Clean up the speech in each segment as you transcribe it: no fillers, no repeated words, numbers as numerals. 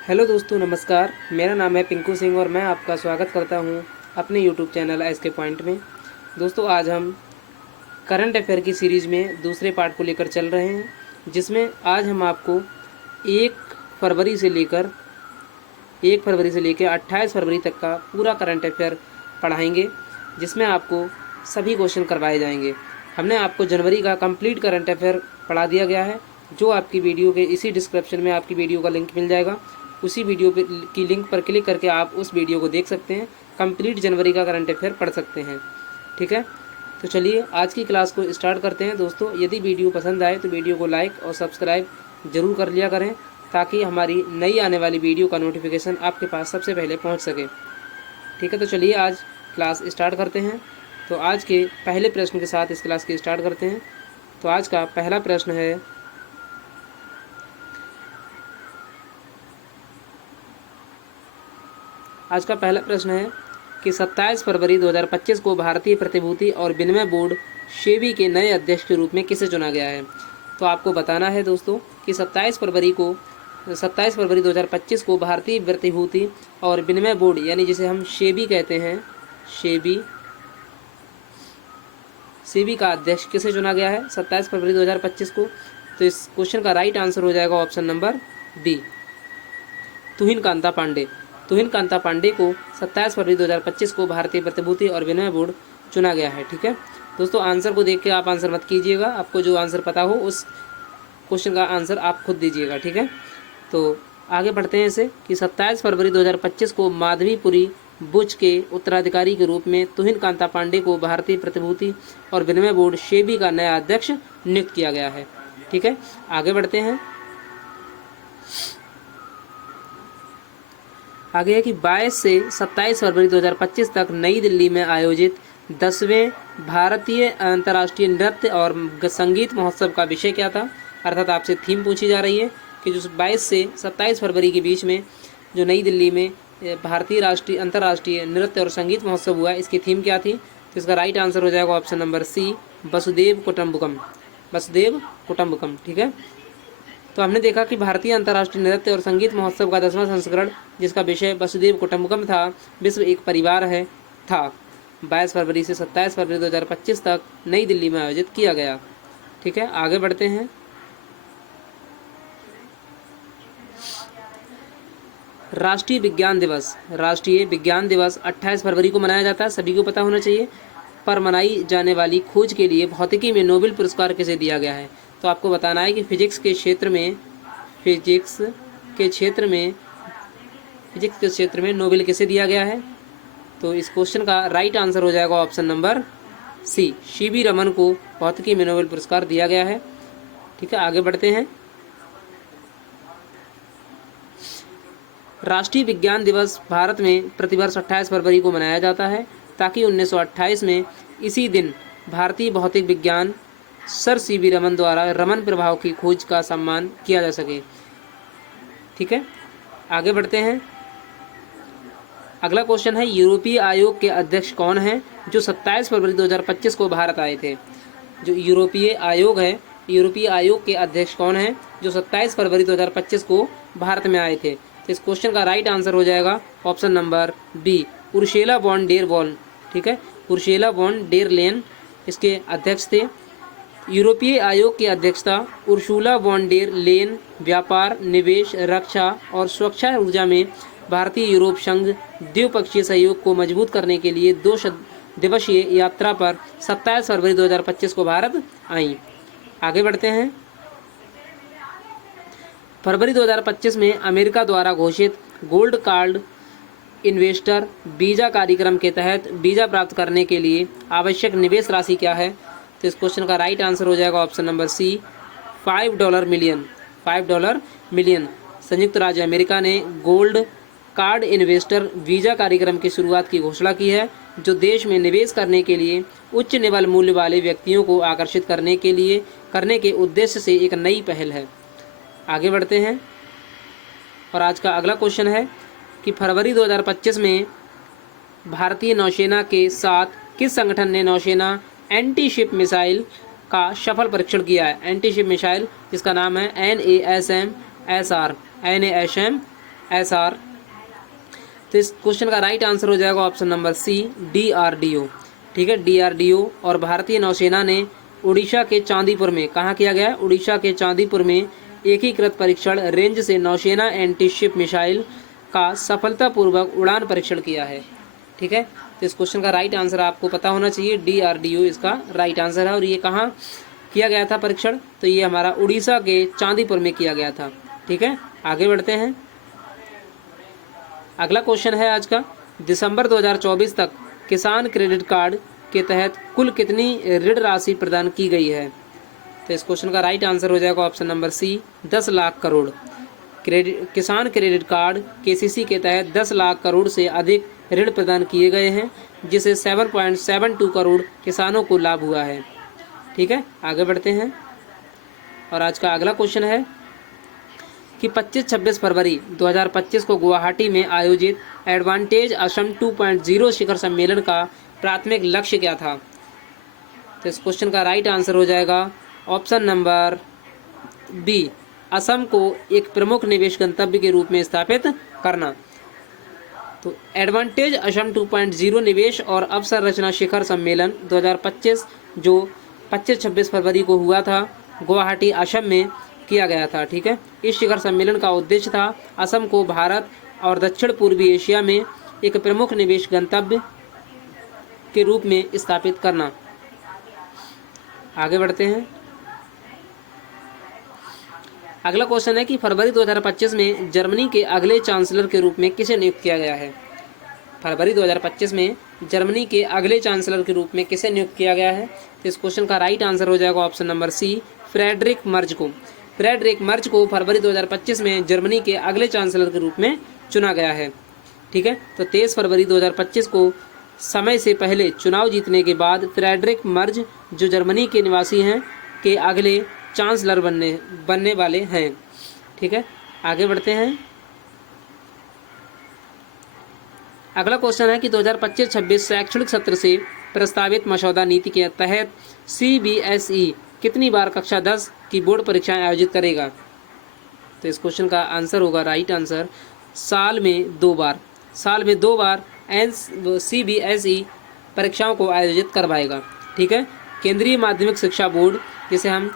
Hello दोस्तों, नमस्कार। मेरा नाम है पिंकू सिंह और मैं आपका स्वागत करता हूं अपने यूट्यूब चैनल एसके पॉइंट में। दोस्तों, आज हम करंट अफेयर की सीरीज़ में दूसरे पार्ट को लेकर चल रहे हैं, जिसमें आज हम आपको 1 फरवरी से लेकर 28 फरवरी तक का पूरा करंट अफेयर पढ़ाएंगे, जिसमें आपको सभी क्वेश्चन करवाए जाएंगे। हमने आपको जनवरी का कंप्लीट करंट अफेयर पढ़ा दिया गया है, जो आपकी वीडियो के इसी डिस्क्रिप्शन में आपकी वीडियो का लिंक मिल जाएगा। उसी वीडियो पे की लिंक पर क्लिक करके आप उस वीडियो को देख सकते हैं, कंप्लीट जनवरी का करंट अफेयर पढ़ सकते हैं। ठीक है, तो चलिए आज की क्लास को स्टार्ट करते हैं। दोस्तों, यदि वीडियो पसंद आए तो वीडियो को लाइक और सब्सक्राइब ज़रूर कर लिया करें, ताकि हमारी नई आने वाली वीडियो का नोटिफिकेशन आपके पास सबसे पहले पहुंच सके। ठीक है, तो चलिए आज क्लास स्टार्ट करते हैं। तो आज के पहले प्रश्न के साथ इस क्लास की स्टार्ट करते हैं। तो आज का पहला प्रश्न है, कि 27 फरवरी 2025 को भारतीय प्रतिभूति और विनिमय बोर्ड सेबी के नए अध्यक्ष के रूप में किसे चुना गया है। तो आपको बताना है दोस्तों कि 27 फरवरी 2025 को भारतीय प्रतिभूति और विनिमय बोर्ड, यानी जिसे हम सेबी कहते हैं, सेबी का अध्यक्ष किसे चुना गया है 27 फरवरी 2025 को। तो इस क्वेश्चन का राइट आंसर हो जाएगा ऑप्शन नंबर बी, तुहिन कांता पांडे को 27 फरवरी 2025 को भारतीय प्रतिभूति और विनिमय बोर्ड चुना गया है। ठीक है दोस्तों, आंसर को देख के आप आंसर मत कीजिएगा, आपको जो आंसर पता हो उस क्वेश्चन का आंसर आप खुद दीजिएगा। ठीक है, तो आगे बढ़ते हैं इसे कि 27 फरवरी 2025 को माधवीपुरी बुच के उत्तराधिकारी के रूप में तुहिन कांता पांडे को भारतीय प्रतिभूति और विनिमय बोर्ड सेबी का नया अध्यक्ष नियुक्त किया गया है। ठीक है, आगे बढ़ते हैं। आगे है कि 22 से 27 फरवरी 2025 तक नई दिल्ली में आयोजित 10वें भारतीय अंतर्राष्ट्रीय नृत्य और संगीत महोत्सव का विषय क्या था। अर्थात आपसे थीम पूछी जा रही है कि जो 22 से 27 फरवरी के बीच में जो नई दिल्ली में भारतीय अंतर्राष्ट्रीय नृत्य और संगीत महोत्सव हुआ, इसकी थीम क्या थी। तो इसका राइट आंसर हो जाएगा ऑप्शन नंबर सी, वसुदेव कुटुम्बकम। ठीक है, तो हमने देखा कि भारतीय अंतर्राष्ट्रीय नृत्य और संगीत महोत्सव का 10वां संस्करण, जिसका विषय वसुदेव कुटुम्बकम था, विश्व एक परिवार है, था 22 फरवरी से 27 फरवरी 2025 तक नई दिल्ली में आयोजित किया गया। ठीक है, आगे बढ़ते हैं। राष्ट्रीय विज्ञान दिवस 28 फरवरी को मनाया जाता है, सभी को पता होना चाहिए। पर मनाई जाने वाली खोज के लिए भौतिकी में नोबेल पुरस्कार किसे दिया गया है। तो आपको बताना है कि फिजिक्स के क्षेत्र में नोबेल किसे दिया गया है। तो इस क्वेश्चन का राइट आंसर हो जाएगा option number C, C V Raman को भौतिकी में नोबेल पुरस्कार दिया गया है। ठीक है, आगे बढ़ते हैं। राष्ट्रीय विज्ञान दिवस भारत में प्रतिवर्ष 28 फरवरी को मनाया जाता है, ताकि 1928 में इसी दिन भारतीय भौतिक विज्ञान सर सीवी रमन द्वारा रमन प्रभाव की खोज का सम्मान किया जा सके। ठीक है, आगे बढ़ते हैं। अगला क्वेश्चन है, यूरोपीय आयोग के अध्यक्ष कौन हैं जो 27 फरवरी 2025 को भारत आए थे। जो यूरोपीय आयोग के अध्यक्ष कौन हैं जो 27 फरवरी 2025 को भारत में आए थे। तो इस क्वेश्चन का राइट आंसर हो जाएगा option number B, Ursula von der Leyen. ठीक है, उर्सुला वॉन डेर लेyen इसके अध्यक्ष थे। यूरोपीय आयोग की अध्यक्षता उर्सुला वॉन डेर लेyen व्यापार, निवेश, रक्षा और सुरक्षा ऊर्जा में भारतीय यूरोप संघ द्विपक्षीय सहयोग को मजबूत करने के लिए 2 दिवसीय यात्रा पर 27 फरवरी 2025 को भारत आईं। आगे बढ़ते हैं। फरवरी 2025 में अमेरिका द्वारा घोषित गोल्ड कार्ड इन्वेस्टर वीज़ा कार्यक्रम के तहत वीज़ा प्राप्त करने के लिए आवश्यक निवेश राशि क्या है। तो इस क्वेश्चन का राइट आंसर हो जाएगा ऑप्शन नंबर सी, $5 मिलियन। संयुक्त राज्य अमेरिका ने गोल्ड कार्ड इन्वेस्टर वीज़ा कार्यक्रम की शुरुआत की घोषणा की है, जो देश में निवेश करने के लिए उच्च निवल मूल्य वाले व्यक्तियों को आकर्षित करने के उद्देश्य से एक नई पहल है। आगे बढ़ते हैं और आज का अगला क्वेश्चन है कि फरवरी 2025 में भारतीय नौसेना के साथ किस संगठन ने नौसेना एंटी शिप मिसाइल का सफल परीक्षण किया है। एंटी शिप मिसाइल जिसका नाम है NASM SR। तो इस क्वेश्चन का राइट आंसर हो जाएगा ऑप्शन नंबर सी, DRDO। ठीक है, DRDO। और भारतीय नौसेना ने उड़ीसा के चांदीपुर में, कहाँ किया गया? उड़ीसा के चांदीपुर में एकीकृत परीक्षण रेंज से नौसेना एंटी शिप मिसाइल का सफलतापूर्वक उड़ान परीक्षण किया है। ठीक है, तो इस क्वेश्चन का राइट आंसर आपको पता होना चाहिए, DRDO इसका राइट आंसर है। और ये कहाँ किया गया था परीक्षण? तो ये हमारा उड़ीसा के चांदीपुर में किया गया था। ठीक है, आगे बढ़ते हैं। अगला क्वेश्चन है आज का, दिसंबर 2024 तक किसान क्रेडिट कार्ड के तहत कुल कितनी ऋण राशि प्रदान की गई है? तो इस क्वेश्चन का राइट आंसर हो जाएगा option number C, 10 lakh crore. Kisan credit card KCC के तहत 10 लाख करोड़ से अधिक ऋण प्रदान किए गए हैं, जिसे 7.72 करोड़ किसानों को लाभ हुआ है। ठीक है, आगे बढ़ते हैं। और आज का अगला क्वेश्चन है कि 25-26 फरवरी 2025 को गुवाहाटी में आयोजित एडवांटेज असम 2.0 शिखर सम्मेलन का प्राथमिक लक्ष्य क्या था? तो इस क्वेश्चन का राइट आंसर हो जाएगा ऑप्शन नंबर बी, असम को एक प्रमुख निवेश गंतव्य के रूप में स्थापित करना। तो एडवांटेज असम 2.0 निवेश और अवसर रचना शिखर सम्मेलन 2025 जो 25-26 फरवरी को हुआ था, गुवाहाटी असम में किया गया था। ठीक है, इस शिखर सम्मेलन का उद्देश्य था असम को भारत और दक्षिण पूर्वी एशिया में एक प्रमुख निवेश गंतव्य के रूप में स्थापित करना। आगे बढ़ते हैं। अगला क्वेश्चन है कि फरवरी 2025 में जर्मनी के अगले चांसलर के रूप में किसे नियुक्त किया गया है? फरवरी 2025 में जर्मनी के अगले चांसलर के रूप में किसे नियुक्त किया गया है? तो इस क्वेश्चन का राइट आंसर हो जाएगा option number C, Friedrich Merz को। फ्रेडरिक मर्ज को फरवरी 2025 में जर्मनी के अगले चांसलर के रूप में चुना गया है। ठीक है, तो 23 फरवरी 2025 को समय से पहले चुनाव जीतने के बाद फ्रेडरिक मर्ज जो जर्मनी के निवासी हैं के अगले चांसलर बनने वाले हैं। ठीक है, आगे बढ़ते हैं। अगला क्वेश्चन है कि 2025-26 शैक्षणिक सत्र से प्रस्तावित मसौदा नीति के तहत CBSE कितनी बार कक्षा 10 की बोर्ड परीक्षाएं आयोजित करेगा? तो इस क्वेश्चन का आंसर होगा राइट आंसर, साल में 2 बार। साल में 2 बार CBSE परीक्षाओं को आयोजित करवाएगा। ठीक है, केंद्रीय माध्यमिक शिक्षा बोर्ड जिसे हम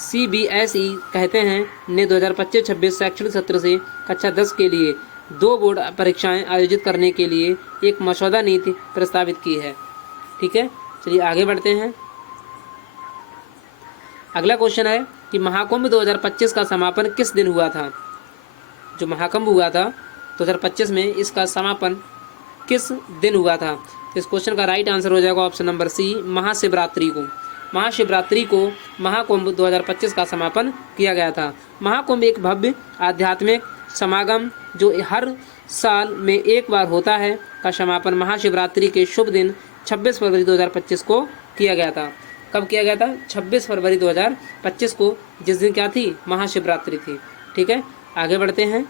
CBSE कहते हैं ने 2025-26 शैक्षणिक सत्र से कक्षा 10 के लिए 2 बोर्ड परीक्षाएं आयोजित करने के लिए एक मसौदा नीति प्रस्तावित की है। ठीक है, चलिए आगे बढ़ते हैं। अगला क्वेश्चन है कि महाकुंभ 2025 का समापन किस दिन हुआ था? जो महाकुंभ हुआ था 2025 में, इसका समापन किस दिन हुआ था? इस क्वेश्चन का राइट आंसर हो जाएगा ऑप्शन नंबर सी, महाशिवरात्रि को। महाशिवरात्रि को महाकुंभ 2025 का समापन किया गया था। महाकुंभ एक भव्य आध्यात्मिक समागम जो हर साल में एक बार होता है का समापन महाशिवरात्रि के शुभ दिन 26 फरवरी 2025 को किया गया था। कब किया गया था? 26 फरवरी 2025 को, जिस दिन क्या थी? महाशिवरात्रि थी। ठीक है, आगे बढ़ते हैं।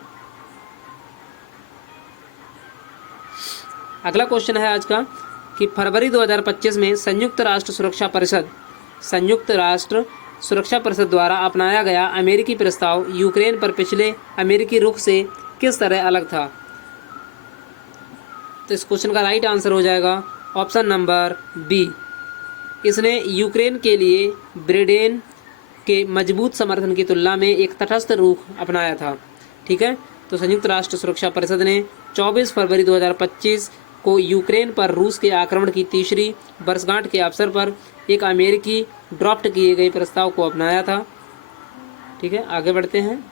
अगला क्वेश्चन है आज का कि फरवरी 2025 में संयुक्त राष्ट्र सुरक्षा परिषद द्वारा अपनाया गया अमेरिकी प्रस्ताव यूक्रेन पर पिछले अमेरिकी रुख से किस तरह अलग था? तो इस क्वेश्चन का राइट आंसर हो जाएगा ऑप्शन नंबर बी, इसने यूक्रेन के लिए ब्रिटेन के मजबूत समर्थन की तुलना में एक तटस्थ रुख अपनाया था। ठीक है, तो संयुक्त राष्ट्र सुरक्षा परिषद ने 24 फरवरी 2025 को यूक्रेन पर रूस के आक्रमण की तीसरी वर्षगांठ के अवसर पर एक अमेरिकी ड्राफ्ट किए गए प्रस्ताव को अपनाया था। ठीक है, आगे बढ़ते हैं।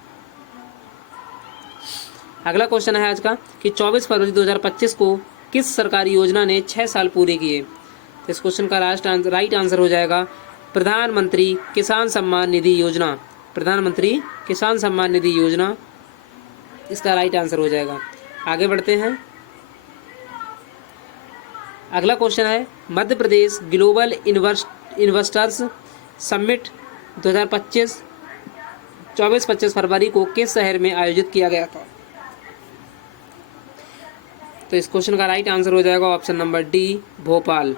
अगला क्वेश्चन है आज का कि 24 फरवरी 2025 को किस सरकारी योजना ने 6 साल पूरे किए? तो इस क्वेश्चन का राइट आंसर हो जाएगा प्रधानमंत्री किसान सम्मान निधि योजना। प्रधानमंत्री किसान सम्मान निधि योजना इसका राइट आंसर हो जाएगा। आगे बढ़ते हैं। अगला क्वेश्चन है Madhya Pradesh global investors summit 2025 24-25 फरवरी को किस शहर में आयोजित किया गया था? तो इस क्वेश्चन का राइट आंसर हो जाएगा option number D, Bhopal.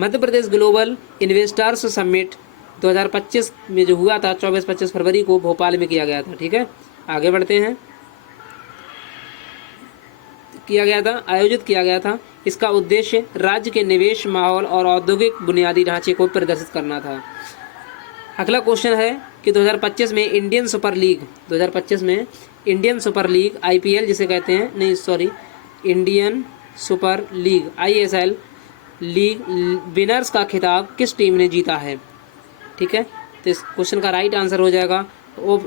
Madhya Pradesh global investors summit 2025 में जो हुआ था 24-25 फरवरी को भोपाल में किया गया था। ठीक है, आगे बढ़ते हैं। आयोजित किया गया था। इसका उद्देश्य राज्य के निवेश माहौल और औद्योगिक बुनियादी ढांचे को प्रदर्शित करना था। अगला क्वेश्चन है कि 2025 में इंडियन सुपर लीग IPL जिसे कहते हैं, नहीं sorry, Indian super league ISL league winners का खिताब किस टीम ने जीता है? ठीक है, तो इस क्वेश्चन का राइट आंसर हो जाएगा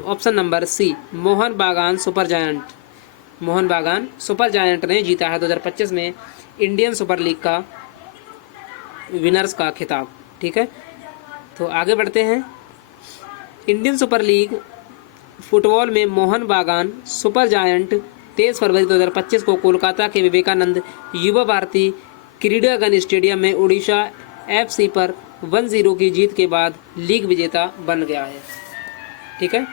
ऑप्शन नंबर सी, मोहन बागान सुपर जायंट ने जीता है 2025 में इंडियन सुपर लीग का विनर्स का खिताब। ठीक है, तो आगे बढ़ते हैं। इंडियन सुपर लीग फुटबॉल में मोहन बागान सुपर जायंट 23 फरवरी 2025 को कोलकाता के विवेकानंद युवा भारती क्रीडांगन स्टेडियम में उड़ीसा FC पर 1-0 की जीत के बाद लीग विजेता बन गया है। ठीक है,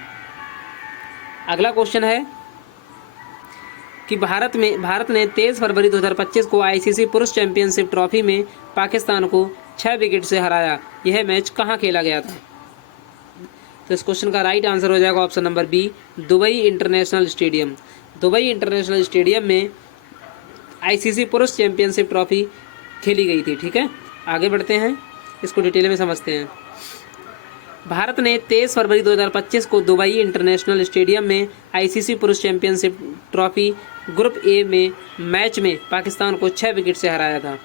अगला क्वेश्चन है कि भारत ने 23 फरवरी 2025 को ICC पुरुष चैंपियनशिप ट्रॉफी में पाकिस्तान को 6 विकेट से हराया। यह मैच कहाँ खेला गया था? तो इस क्वेश्चन का राइट आंसर हो जाएगा option number B, Dubai international stadium में ICC पुरुष चैंपियनशिप ट्रॉफी खेली गई थी। ठीक है, आगे बढ़ते हैं, इसको डिटेल में समझते हैं। भारत ने 23 फरवरी 2025 को दुबई इंटरनेशनल स्टेडियम में ICC पुरुष चैंपियनशिप ट्रॉफी ग्रुप ए में मैच में पाकिस्तान को 6 विकेट से हराया था।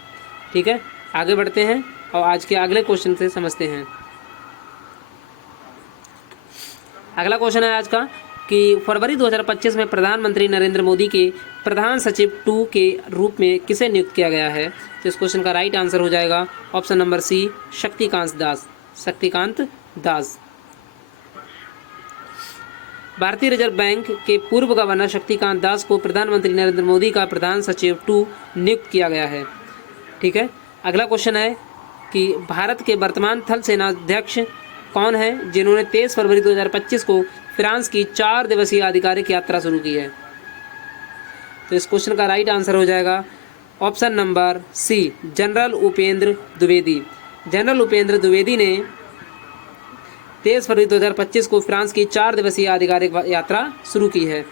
ठीक है, आगे बढ़ते हैं और आज के अगले क्वेश्चन से समझते हैं। अगला क्वेश्चन है आज का कि फरवरी 2025 में प्रधानमंत्री नरेंद्र मोदी के प्रधान सचिव 2 के रूप में किसे नियुक्त किया गया है? तो इस क्वेश्चन का राइट आंसर हो जाएगा ऑप्शन नंबर सी, शक्तिकांत दास। भारतीय रिजर्व बैंक के पूर्व गवर्नर शक्तिकांत दास को प्रधानमंत्री नरेंद्र मोदी का प्रधान सचिव 2 नियुक्त किया गया है। ठीक है, अगला क्वेश्चन है कि भारत के वर्तमान थल सेनाध्यक्ष कौन है जिन्होंने 23 फरवरी 2025 को फ्रांस की 4 दिवसीय आधिकारिक यात्रा शुरू की है? तो इस क्वेश्चन का राइट आंसर हो जाएगा option number C, general Upendra Dwivedi ने 23 फरवरी 2025 को फ्रांस की 4 दिवसीय आधिकारिक यात्रा शुरू की है।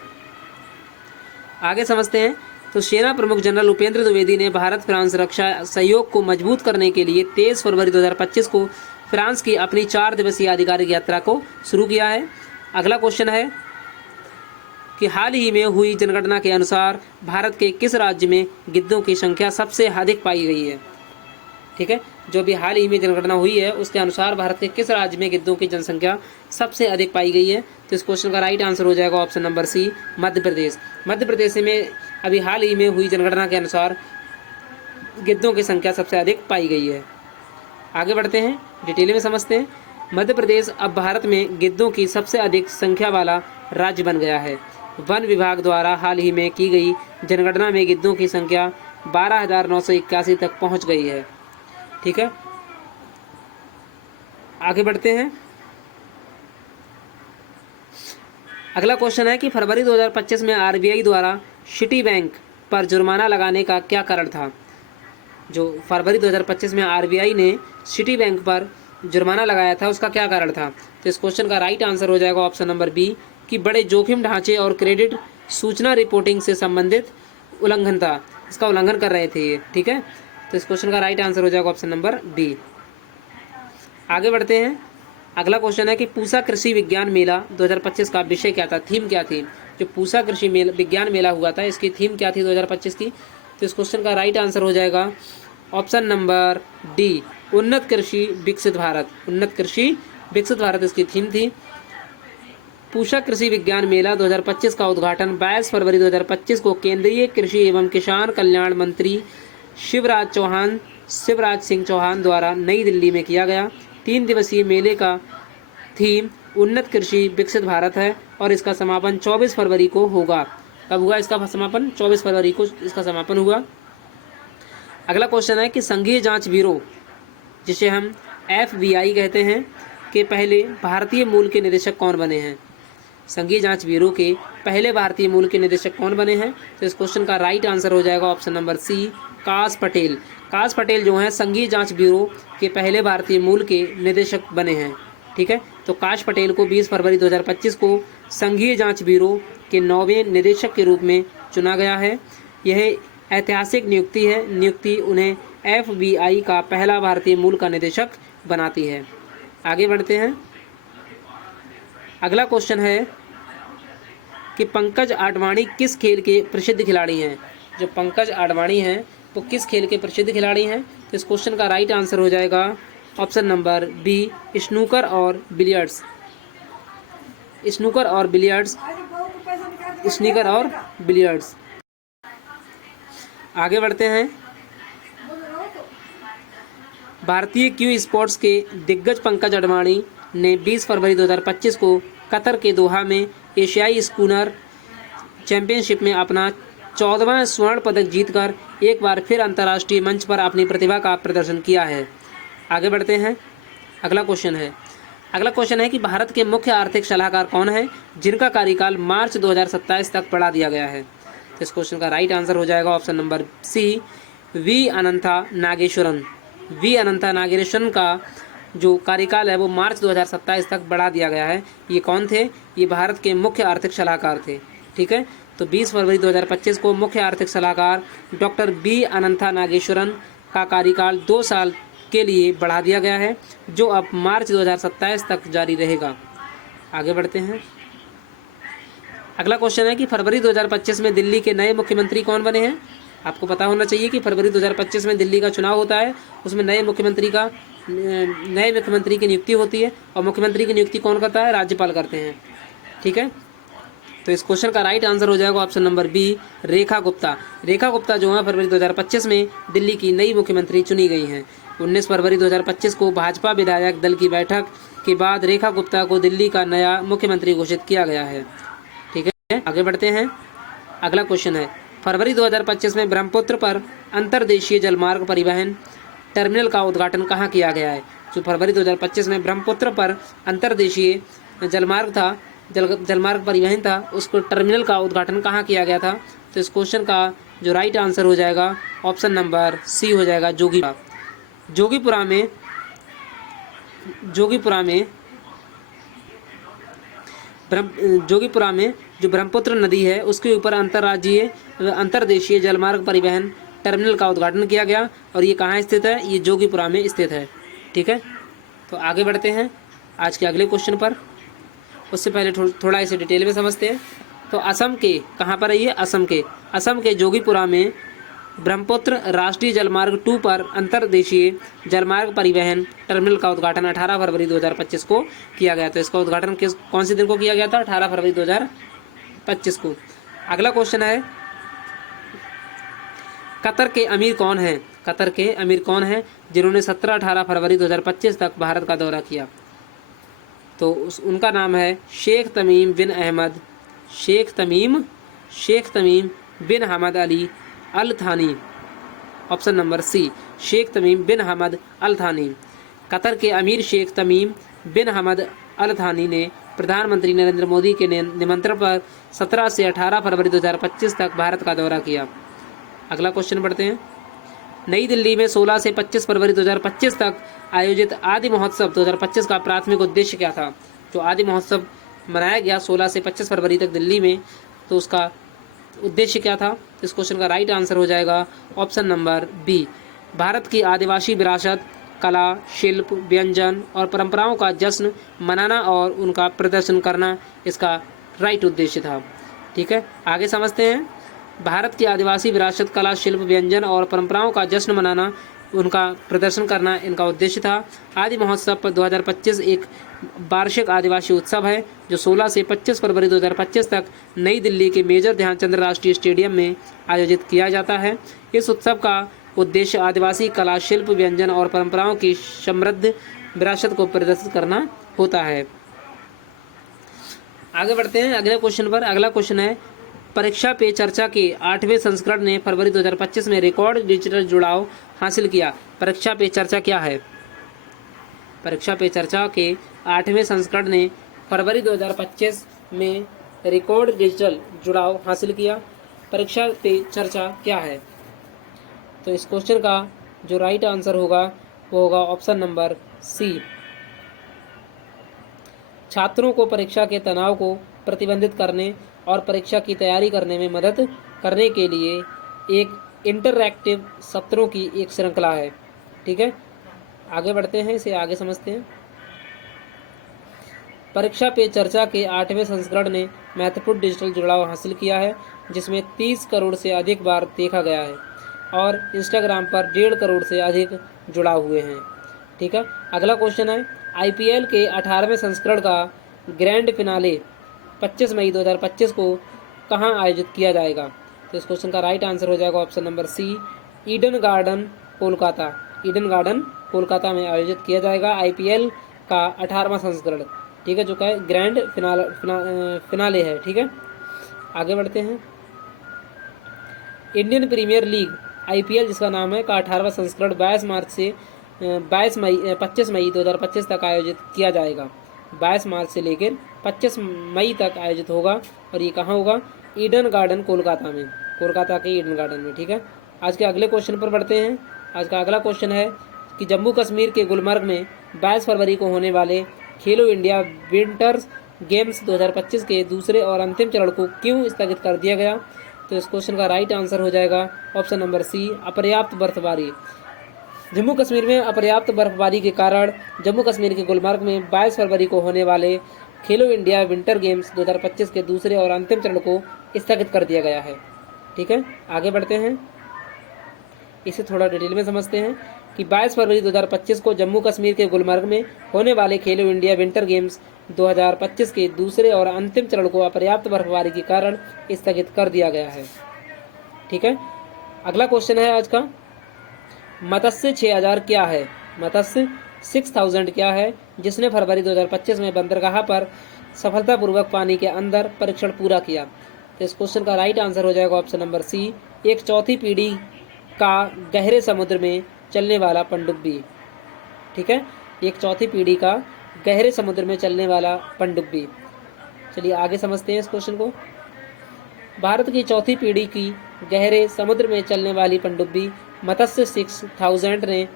आगे समझते हैं। तो सेना प्रमुख जनरल उपेंद्र द्विवेदी ने भारत फ्रांस रक्षा सहयोग को मजबूत करने के लिए 23 फरवरी 2025 को फ्रांस की अपनी 4 दिवसीय आधिकारिक यात्रा को शुरू किया है। अगला क्वेश्चन है कि हाल ही में हुई जनगणना के अनुसार भारत के किस राज्य में गिद्धों की संख्या सबसे अधिक पाई गई है? ठीक है, जो भी हाल ही में जनगणना हुई है उसके अनुसार भारत के किस राज्य में गिद्धों की जनसंख्या सबसे अधिक पाई गई है? तो इस क्वेश्चन का राइट आंसर हो जाएगा ऑप्शन नंबर सी, मध्य प्रदेश में अभी हाल ही में हुई जनगणना के अनुसार गिद्धों की संख्या सबसे अधिक पाई गई है। आगे बढ़ते हैं, डिटेल में समझते हैं। मध्य प्रदेश अब भारत में गिद्धों की सबसे अधिक संख्या वाला राज्य बन गया है। वन विभाग द्वारा हाल ही में की गई जनगणना में गिद्धों की संख्या 12,981 तक पहुंच गई है। ठीक है, आगे बढ़ते हैं। अगला क्वेश्चन है कि फरवरी 2025 में RBI द्वारा सिटी बैंक पर जुर्माना लगाने का क्या कारण था? जो फरवरी 2025 में RBI ने सिटी बैंक पर जुर्माना लगाया था उसका क्या कारण था? तो इस क्वेश्चन का राइट आंसर हो जाएगा ऑप्शन नंबर बी, कि बड़े जोखिम ढांचे और क्रेडिट सूचना रिपोर्टिंग से संबंधित उल्लंघन था, इसका उल्लंघन कर रहे थे ये। ठीक है, तो इस क्वेश्चन का राइट आंसर हो जाएगा ऑप्शन नंबर बी। आगे बढ़ते हैं। अगला क्वेश्चन है कि पूसा कृषि विज्ञान मेला 2025 का विषय क्या था, थीम क्या थी? जो पूसा कृषि विज्ञान मेला हुआ था इसकी थीम क्या थी 2025 की? तो इस क्वेश्चन का राइट आंसर हो जाएगा ऑप्शन नंबर डी, उन्नत कृषि विकसित भारत इसकी थीम थी। पूसा कृषि विज्ञान मेला 2025 का उद्घाटन 22 फरवरी 2025 को केंद्रीय कृषि एवं किसान कल्याण मंत्री शिवराज सिंह चौहान द्वारा नई दिल्ली में किया गया। 3 दिवसीय मेले का थीम उन्नत कृषि विकसित भारत है और इसका समापन 24 फरवरी को होगा। कब हुआ इसका समापन? 24 फरवरी को इसका समापन हुआ। अगला क्वेश्चन है कि संघीय जांच ब्यूरो, जिसे हम FBI कहते हैं, के पहले भारतीय मूल के निदेशक कौन बने हैं? संघीय जांच ब्यूरो के पहले भारतीय मूल के निदेशक कौन बने हैं? तो इस क्वेश्चन का राइट आंसर हो जाएगा ऑप्शन नंबर सी, काश पटेल जो हैं संघीय जांच ब्यूरो के पहले भारतीय मूल के निदेशक बने हैं। ठीक है, तो काश पटेल को 20 फरवरी 2025 को संघीय जांच ब्यूरो के 9वें निदेशक के रूप में चुना गया है। यह ऐतिहासिक नियुक्ति है। नियुक्ति उन्हें FBI का पहला भारतीय मूल का निदेशक बनाती है। आगे बढ़ते हैं। अगला क्वेश्चन है कि पंकज आडवाणी किस खेल के प्रसिद्ध खिलाड़ी हैं। जो पंकज आडवाणी हैं वो किस खेल के प्रसिद्ध खिलाड़ी हैं। तो इस क्वेश्चन का राइट आंसर हो जाएगा ऑप्शन नंबर बी, स्नूकर और बिलियर्ड्स। स्नूकर और बिलियर्ड्स, स्नीकर और बिलियर्ड्स। आगे बढ़ते हैं। भारतीय क्यू स्पोर्ट्स के दिग्गज पंकज आडवाणी ने 20 फरवरी 2025 को कतर के दोहा में एशियाई स्कूनर चैंपियनशिप में अपना 14वां स्वर्ण पदक जीतकर एक बार फिर अंतर्राष्ट्रीय मंच पर अपनी प्रतिभा का प्रदर्शन किया है। आगे बढ़ते हैं। अगला क्वेश्चन है कि भारत के मुख्य आर्थिक सलाहकार कौन है जिनका कार्यकाल मार्च 2027 तक बढ़ा दिया गया है। तो इस क्वेश्चन का राइट आंसर हो जाएगा option number C, V Anantha Nageswaran. V Anantha Nageswaran का जो कार्यकाल है वो मार्च 2027 तक बढ़ा दिया गया है। ये कौन थे? ये भारत के मुख्य आर्थिक सलाहकार थे। ठीक है, तो 20 फरवरी 2025 को मुख्य आर्थिक सलाहकार डॉक्टर बी अनंता नागेश्वरन का कार्यकाल 2 साल के लिए बढ़ा दिया गया है, जो अब मार्च 2027 तक जारी रहेगा। आगे बढ़ते हैं। अगला क्वेश्चन है कि फरवरी 2025 में दिल्ली के नए मुख्यमंत्री कौन बने हैं। आपको पता होना चाहिए कि फरवरी 2025 में दिल्ली का चुनाव होता है, उसमें नए मुख्यमंत्री की नियुक्ति होती है और मुख्यमंत्री की नियुक्ति कौन करता है? राज्यपाल करते हैं। ठीक है, तो इस क्वेश्चन का राइट आंसर हो जाएगा option number B, Rekha Gupta. Rekha Gupta जो है फरवरी 2025 में दिल्ली की नई मुख्यमंत्री चुनी गई हैं। 19 फरवरी 2025 को भाजपा विधायक दल की बैठक के बाद रेखा गुप्ता को दिल्ली का नया मुख्यमंत्री घोषित किया गया है। ठीक है, आगे बढ़ते हैं। अगला क्वेश्चन है, फरवरी 2025 में ब्रह्मपुत्र पर अंतर्देशीय जलमार्ग परिवहन टर्मिनल का उद्घाटन कहाँ किया गया है। जो फरवरी 2025 में ब्रह्मपुत्र पर अंतर्देशीय जलमार्ग परिवहन था, उसको टर्मिनल का उद्घाटन कहाँ किया गया था। तो इस क्वेश्चन का जो राइट आंसर हो जाएगा ऑप्शन नंबर सी हो जाएगा, जोगीपुरा में जो ब्रह्मपुत्र नदी है उसके ऊपर अंतर्देशीय जलमार्ग परिवहन टर्मिनल का उद्घाटन किया गया और ये कहाँ स्थित है? ये जोगीपुरा में स्थित है। ठीक है, तो आगे बढ़ते हैं आज के अगले क्वेश्चन पर। उससे पहले थोड़ा इसे डिटेल में समझते हैं। तो असम के कहाँ पर है ये? असम के जोगीपुरा में ब्रह्मपुत्र राष्ट्रीय जलमार्ग 2 पर अंतर्देशीय जलमार्ग परिवहन टर्मिनल का उद्घाटन 18 फरवरी 2025 को किया गया। तो इसका उद्घाटन कौन से दिन को किया गया था? 18 फरवरी 2025 को। अगला क्वेश्चन है, कतर के अमीर कौन हैं जिन्होंने 17-18 फरवरी 2025 तक भारत का दौरा किया। तो उनका नाम है शेख तमीम बिन हमद Ali Al Thani. Option number C, Sheikh Tamim bin Hamad Al Thani. Qatar के अमीर Sheikh Tamim bin Hamad Al थानी ने प्रधानमंत्री नरेंद्र मोदी के निमंत्रण पर 17 से 18 फरवरी 2025 तक भारत का दौरा किया। अगला क्वेश्चन पढ़ते हैं। नई दिल्ली में 16 से 25 फरवरी 2025 तक आयोजित आदि महोत्सव 2025 का प्राथमिक उद्देश्य क्या था। जो आदि महोत्सव मनाया गया 16 से 25 फरवरी तक दिल्ली में, तो उसका उद्देश्य क्या था। इस क्वेश्चन का राइट आंसर हो जाएगा ऑप्शन नंबर बी, भारत की आदिवासी विरासत, कला, शिल्प, व्यंजन और परंपराओं का जश्न मनाना और उनका प्रदर्शन करना इसका राइट उद्देश्य था। ठीक है, आगे समझते हैं। भारत की आदिवासी विरासत, कला, शिल्प, व्यंजन और परंपराओं का जश्न मनाना, उनका प्रदर्शन करना इनका उद्देश्य था। आदि महोत्सव 2025 एक वार्षिक आदिवासी उत्सव है जो 16 से 25 फरवरी 2025 तक नई दिल्ली के मेजर ध्यानचंद राष्ट्रीय स्टेडियम में आयोजित किया जाता है। इस उत्सव का उद्देश्य आदिवासी कला, शिल्प, व्यंजन और परंपराओं की समृद्ध विरासत को प्रदर्शित करना होता है। आगे बढ़ते हैं अगले क्वेश्चन पर। अगला क्वेश्चन है, परीक्षा पे चर्चा के 8वें संस्करण ने फरवरी 2025 में रिकॉर्ड डिजिटल जुड़ाव हासिल किया। परीक्षा पे चर्चा क्या है? परीक्षा पे चर्चा के 8वें संस्करण ने फरवरी 2025 में रिकॉर्ड डिजिटल जुड़ाव हासिल किया। परीक्षा पे चर्चा क्या है? तो इस क्वेश्चन का जो राइट आंसर होगा वो होगा ऑप्शन नंबर सी, छात्रों को परीक्षा के तनाव को प्रतिबंधित करने और परीक्षा की तैयारी करने में मदद करने के लिए एक इंटरैक्टिव सत्रों की एक श्रृंखला है। ठीक है, आगे बढ़ते हैं, इसे आगे समझते हैं। परीक्षा पे चर्चा के 8वें संस्करण ने महत्वपूर्ण डिजिटल जुड़ाव हासिल किया है, जिसमें 30 करोड़ से अधिक बार देखा गया है और इंस्टाग्राम पर 1.5 करोड़ से अधिक जुड़ाव हुए हैं। ठीक है, अगला क्वेश्चन है, आईपीएल के 18वें संस्करण का ग्रैंड फिनाले 25 मई 2025 को कहाँ आयोजित किया जाएगा? तो इस क्वेश्चन का राइट आंसर हो जाएगा option number C, Eden garden Kolkata. Eden garden Kolkata में आयोजित किया जाएगा आईपीएल का 18वां संस्करण। ठीक है, जो का ग्रैंड फिनाले है। ठीक है, आगे बढ़ते हैं। इंडियन प्रीमियर लीग आईपीएल जिसका नाम है का 18वां संस्करण 22 मार्च से 25 मई 2025 तक आयोजित किया जाएगा। 22 मार्च से लेकर 25 मई तक आयोजित होगा और ये कहाँ होगा? ईडन गार्डन कोलकाता में, कोलकाता के ईडन गार्डन में। ठीक है, आज के अगले क्वेश्चन पर बढ़ते हैं। आज का अगला क्वेश्चन है कि जम्मू कश्मीर के गुलमर्ग में 22 फरवरी को होने वाले खेलो इंडिया विंटर्स गेम्स 2025 के दूसरे और अंतिम चरण को क्यों स्थगित कर दिया गया? तो इस क्वेश्चन का राइट आंसर हो जाएगा ऑप्शन नंबर सी, अपर्याप्त बर्फबारी। जम्मू कश्मीर में अपर्याप्त बर्फबारी के कारण जम्मू कश्मीर के गुलमर्ग में 22 फरवरी को होने वाले खेलो इंडिया विंटर गेम्स 2025 के दूसरे और अंतिम चरण को स्थगित कर दिया गया है। ठीक है, आगे बढ़ते हैं, इसे थोड़ा डिटेल में समझते हैं कि 22 फरवरी 2025 को जम्मू कश्मीर के गुलमर्ग में होने वाले खेलो इंडिया विंटर गेम्स 2025 के दूसरे और अंतिम चरण को अपर्याप्त बर्फबारी के कारण स्थगित कर दिया गया है। ठीक है, अगला क्वेश्चन है आज का, मत्स्य 6000 क्या है? मत्स्य 6000 क्या है जिसने फरवरी 2025 में बंदरगाह पर सफलतापूर्वक पानी के अंदर परीक्षण पूरा किया? तो इस क्वेश्चन का राइट आंसर हो जाएगा ऑप्शन नंबर सी, एक चौथी पीढ़ी का गहरे समुद्र में चलने वाला पनडुब्बी। ठीक है, एक चौथी पीढ़ी का गहरे समुद्र में चलने वाला पनडुब्बी। चलिए आगे समझते हैं इस क्वेश्चन को। भारत की चौथी पीढ़ी की गहरे समुद्र में चलने वाली पनडुब्बी मत्स्य 6000 ने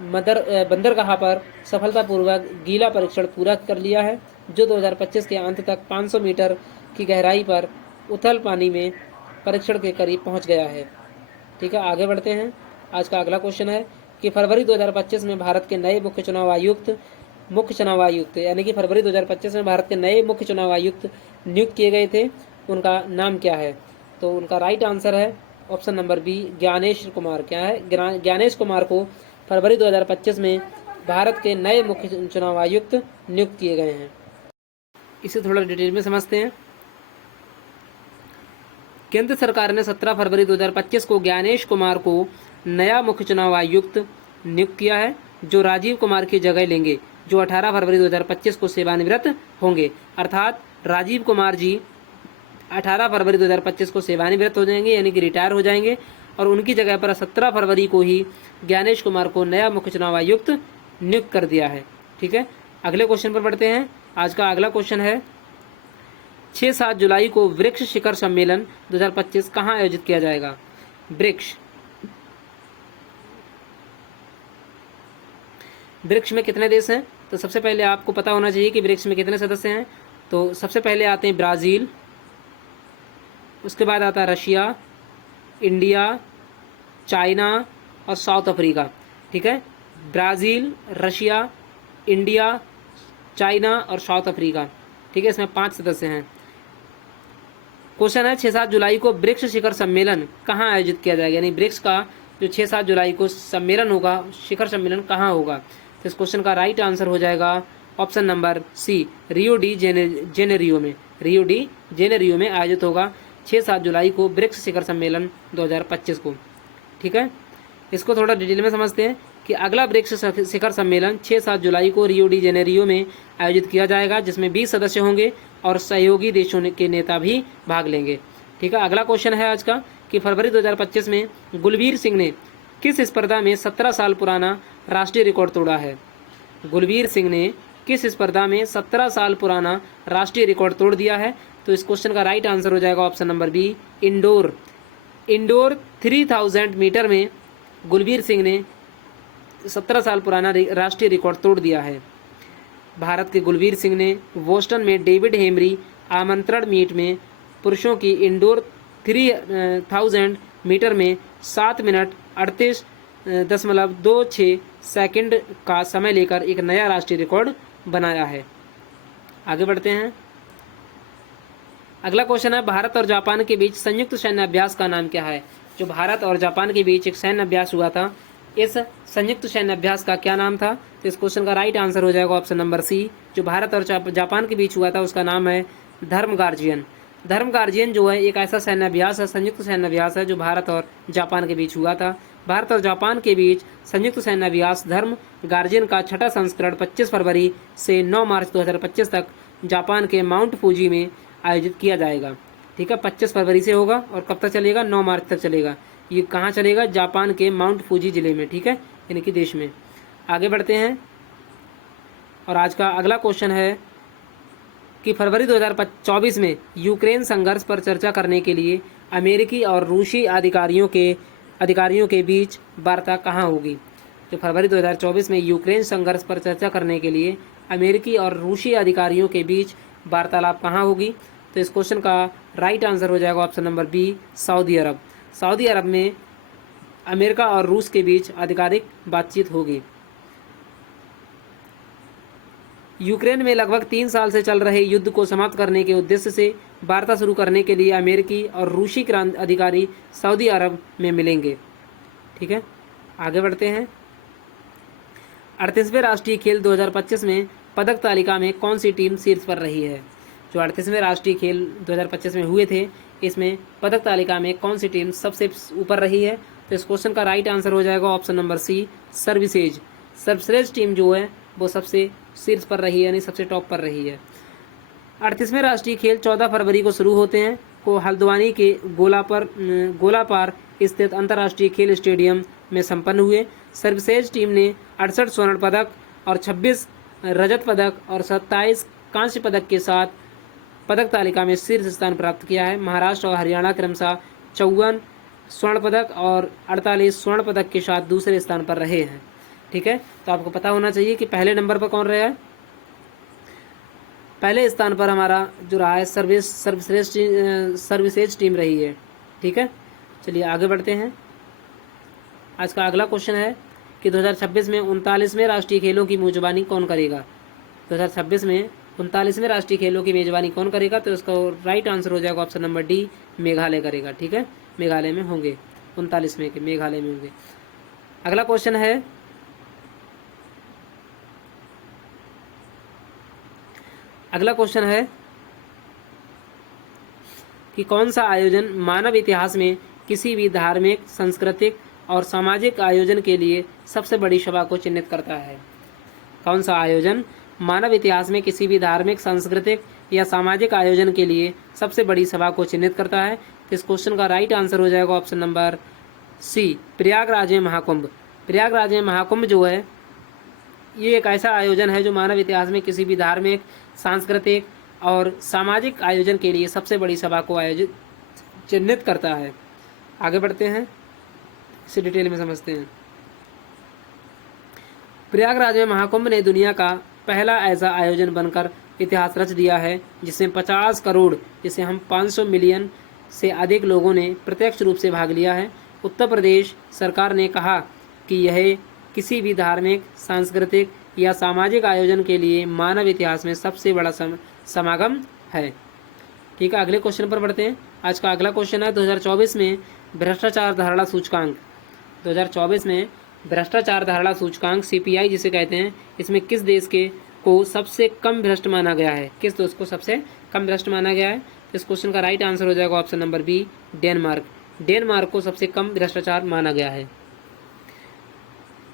बंदरगाह पर सफलतापूर्वक गीला परीक्षण पूरा कर लिया है, जो 2025 के अंत तक 500 मीटर की गहराई पर उथल पानी में परीक्षण के करीब पहुंच गया है। ठीक है, आगे बढ़ते हैं। आज का अगला क्वेश्चन है कि फरवरी 2025 में भारत के नए मुख्य चुनाव आयुक्त यानी कि फरवरी 2025 में भारत के नए मुख्य चुनाव आयुक्त नियुक्त किए गए थे, उनका नाम क्या है? तो उनका राइट आंसर है option number B, Gyanesh Kumar. क्या है? ज्ञानेश कुमार को फरवरी 2025 में भारत के नए मुख्य चुनाव आयुक्त नियुक्त किए गए हैं। इसे थोड़ा डिटेल में समझते हैं। केंद्र सरकार ने 17 फरवरी 2025 को ज्ञानेश कुमार को नया मुख्य चुनाव आयुक्त नियुक्त किया है, जो राजीव कुमार की जगह लेंगे, जो 18 फरवरी 2025 को सेवानिवृत्त होंगे। अर्थात राजीव कुमार जी 18 फरवरी 2025 को सेवानिवृत्त हो जाएंगे, यानी कि रिटायर हो जाएंगे, और उनकी जगह पर 17 फरवरी को ही ज्ञानेश कुमार को नया मुख्य चुनाव आयुक्त नियुक्त कर दिया है। ठीक है, अगले क्वेश्चन पर बढ़ते हैं। आज का अगला क्वेश्चन है, 6-7 जुलाई को ब्रिक्स शिखर सम्मेलन 2025 कहाँ आयोजित किया जाएगा? ब्रिक्स में कितने देश हैं? तो सबसे पहले आपको पता होना चाहिए कि ब्रिक्स में कितने सदस्य हैं। तो सबसे पहले आते हैं ब्राज़ील, उसके बाद आता है रशिया, इंडिया, चाइना और साउथ अफ्रीका। ठीक है, ब्राज़ील, रशिया, इंडिया, चाइना और साउथ अफ्रीका। ठीक है, इसमें 5 सदस्य हैं। क्वेश्चन है 6-7 जुलाई को ब्रिक्स शिखर सम्मेलन कहाँ आयोजित किया जाएगा, यानी ब्रिक्स का जो 6-7 जुलाई को सम्मेलन होगा, शिखर सम्मेलन कहाँ होगा? तो इस क्वेश्चन का राइट आंसर हो जाएगा option number C, Rio de Janeiro में। रियो डी जेनेरियो में आयोजित होगा 6-7 जुलाई को ब्रिक्स शिखर सम्मेलन 2025 को। ठीक है, इसको थोड़ा डिटेल में समझते हैं कि अगला ब्रिक्स शिखर सम्मेलन 6-7 जुलाई को रियो डी जेनेरियो में आयोजित किया जाएगा, जिसमें 20 सदस्य होंगे और सहयोगी देशों के नेता भी भाग लेंगे। ठीक है, अगला क्वेश्चन है आज का कि फरवरी 2025 में गुलबीर सिंह ने किस स्पर्धा में 17 साल पुराना राष्ट्रीय रिकॉर्ड तोड़ा है? गुलबीर सिंह ने किस स्पर्धा में 17 साल पुराना राष्ट्रीय रिकॉर्ड तोड़ दिया है? तो इस क्वेश्चन का राइट आंसर हो जाएगा option number B, indoor 3000 metre में गुलबीर सिंह ने 17 साल पुराना राष्ट्रीय रिकॉर्ड तोड़ दिया है। भारत के गुलबीर सिंह ने बोस्टन में डेविड हेमरी आमंत्रण मीट में पुरुषों की इंडोर 3000 मीटर में 7 मिनट 38.26 सेकंड का समय लेकर एक नया राष्ट्रीय रिकॉर्ड बनाया है। आगे बढ़ते हैं। अगला क्वेश्चन है, भारत और जापान के बीच संयुक्त सैन्य अभ्यास का नाम क्या है? जो भारत और जापान के बीच एक सैन्य अभ्यास हुआ था, इस संयुक्त सैन्य अभ्यास का क्या नाम था? तो इस क्वेश्चन का राइट आंसर हो जाएगा ऑप्शन नंबर सी। जो भारत और जापान के बीच हुआ था उसका नाम है धर्म गार्जियन। धर्म गार्जियन जो है एक ऐसा सैन्य अभ्यास है, संयुक्त सैन्य अभ्यास है जो भारत और जापान के बीच हुआ था। भारत और जापान के बीच संयुक्त सैन्य अभ्यास धर्म गार्जियन का छठा संस्करण 25 फरवरी से 9 मार्च 2025 तक जापान के माउंट फूजी में आयोजित किया जाएगा। ठीक है, 25 फरवरी से होगा और कब तक चलेगा? 9 मार्च तक चलेगा। ये कहाँ चलेगा? जापान के माउंट फूजी जिले में। ठीक है, यानी कि देश में। आगे बढ़ते हैं और आज का अगला क्वेश्चन है कि फरवरी 2024 में यूक्रेन संघर्ष पर चर्चा करने के लिए अमेरिकी और रूसी अधिकारियों के बीच वार्ता कहाँ होगी? तो फरवरी 2024 में यूक्रेन संघर्ष पर चर्चा करने के लिए अमेरिकी और रूसी अधिकारियों के बीच वार्तालाप कहाँ होगी? तो इस क्वेश्चन का राइट आंसर हो जाएगा option number B, Saudi Arabia. Saudi अरब में अमेरिका और रूस के बीच आधिकारिक बातचीत होगी। यूक्रेन में लगभग 3 साल से चल रहे युद्ध को समाप्त करने के उद्देश्य से वार्ता शुरू करने के लिए अमेरिकी और रूसी क्रांति अधिकारी सऊदी अरब में मिलेंगे। ठीक है, आगे बढ़ते हैं। 38वें राष्ट्रीय खेल 2025 में पदक तालिका में कौन सी टीम शीर्ष पर रही है? जो 38वें राष्ट्रीय खेल 2025 में हुए थे, इसमें पदक तालिका में कौन सी टीम सबसे ऊपर रही है? तो इस क्वेश्चन का राइट आंसर हो जाएगा option number C, services. Services team जो है वो सबसे शीर्ष पर रही है, यानी सबसे टॉप पर रही है। 38वें राष्ट्रीय खेल 14 फरवरी को शुरू होते हैं को हल्द्वानी के गोलापार स्थित अंतर्राष्ट्रीय खेल स्टेडियम में संपन्न हुए। सर्विसेज टीम ने 68 स्वर्ण पदक और 26 रजत पदक और 27 कांस्य पदक के साथ पदक तालिका में शीर्ष स्थान प्राप्त किया है। महाराष्ट्र और हरियाणा क्रमशः 54 स्वर्ण पदक और 48 स्वर्ण पदक के साथ दूसरे स्थान पर रहे हैं। ठीक है, तो आपको पता होना चाहिए कि पहले नंबर पर कौन रहा है। पहले स्थान पर हमारा जो रहा है सर्विसेज टीम रही है। ठीक है, चलिए आगे बढ़ते हैं। आज का अगला क्वेश्चन है कि 2026 में 39वें राष्ट्रीय खेलों की मेजबानी कौन करेगा? 2026 में 39वें राष्ट्रीय खेलों की मेजबानी कौन करेगा? तो इसका राइट आंसर हो जाएगा ऑप्शन नंबर डी, मेघालय करेगा। ठीक है, मेघालय में होंगे 39वें के, मेघालय में होंगे। अगला क्वेश्चन है कि कौन सा आयोजन मानव इतिहास में किसी भी धार्मिक, सांस्कृतिक और सामाजिक आयोजन के लिए सबसे बड़ी सभा को चिन्हित करता है? कौन सा आयोजन मानव इतिहास में किसी भी धार्मिक, सांस्कृतिक या सामाजिक आयोजन के लिए सबसे बड़ी सभा को चिन्हित करता है? तो इस क्वेश्चन का राइट आंसर हो जाएगा ऑप्शन नंबर सी, प्रयागराज में महाकुंभ। प्रयागराज में महाकुंभ जो है ये एक ऐसा आयोजन है जो मानव इतिहास में किसी भी धार्मिक, सांस्कृतिक और सामाजिक आयोजन के लिए सबसे बड़ी सभा को आयोजित चिन्हित करता है। आगे बढ़ते हैं, इसे डिटेल में समझते हैं। प्रयागराज में महाकुंभ ने दुनिया का पहला ऐसा आयोजन बनकर इतिहास रच दिया है जिसमें 50 करोड़, जिसे हम 500 मिलियन से अधिक लोगों ने प्रत्यक्ष रूप से भाग लिया है। उत्तर प्रदेश सरकार ने कहा कि यह किसी भी धार्मिक, सांस्कृतिक या सामाजिक आयोजन के लिए मानव इतिहास में सबसे बड़ा समागम है। ठीक है, अगले क्वेश्चन पर बढ़ते हैं। आज का अगला क्वेश्चन है 2024 में भ्रष्टाचार धारणा सूचकांक। 2024 में भ्रष्टाचार धारणा सूचकांक CPI जिसे कहते हैं, इसमें किस देश को सबसे कम भ्रष्ट माना गया है? किस देश को सबसे कम भ्रष्ट माना गया है? इस क्वेश्चन का राइट आंसर हो जाएगा option number B, Denmark. Denmark को सबसे कम भ्रष्टाचार माना गया है।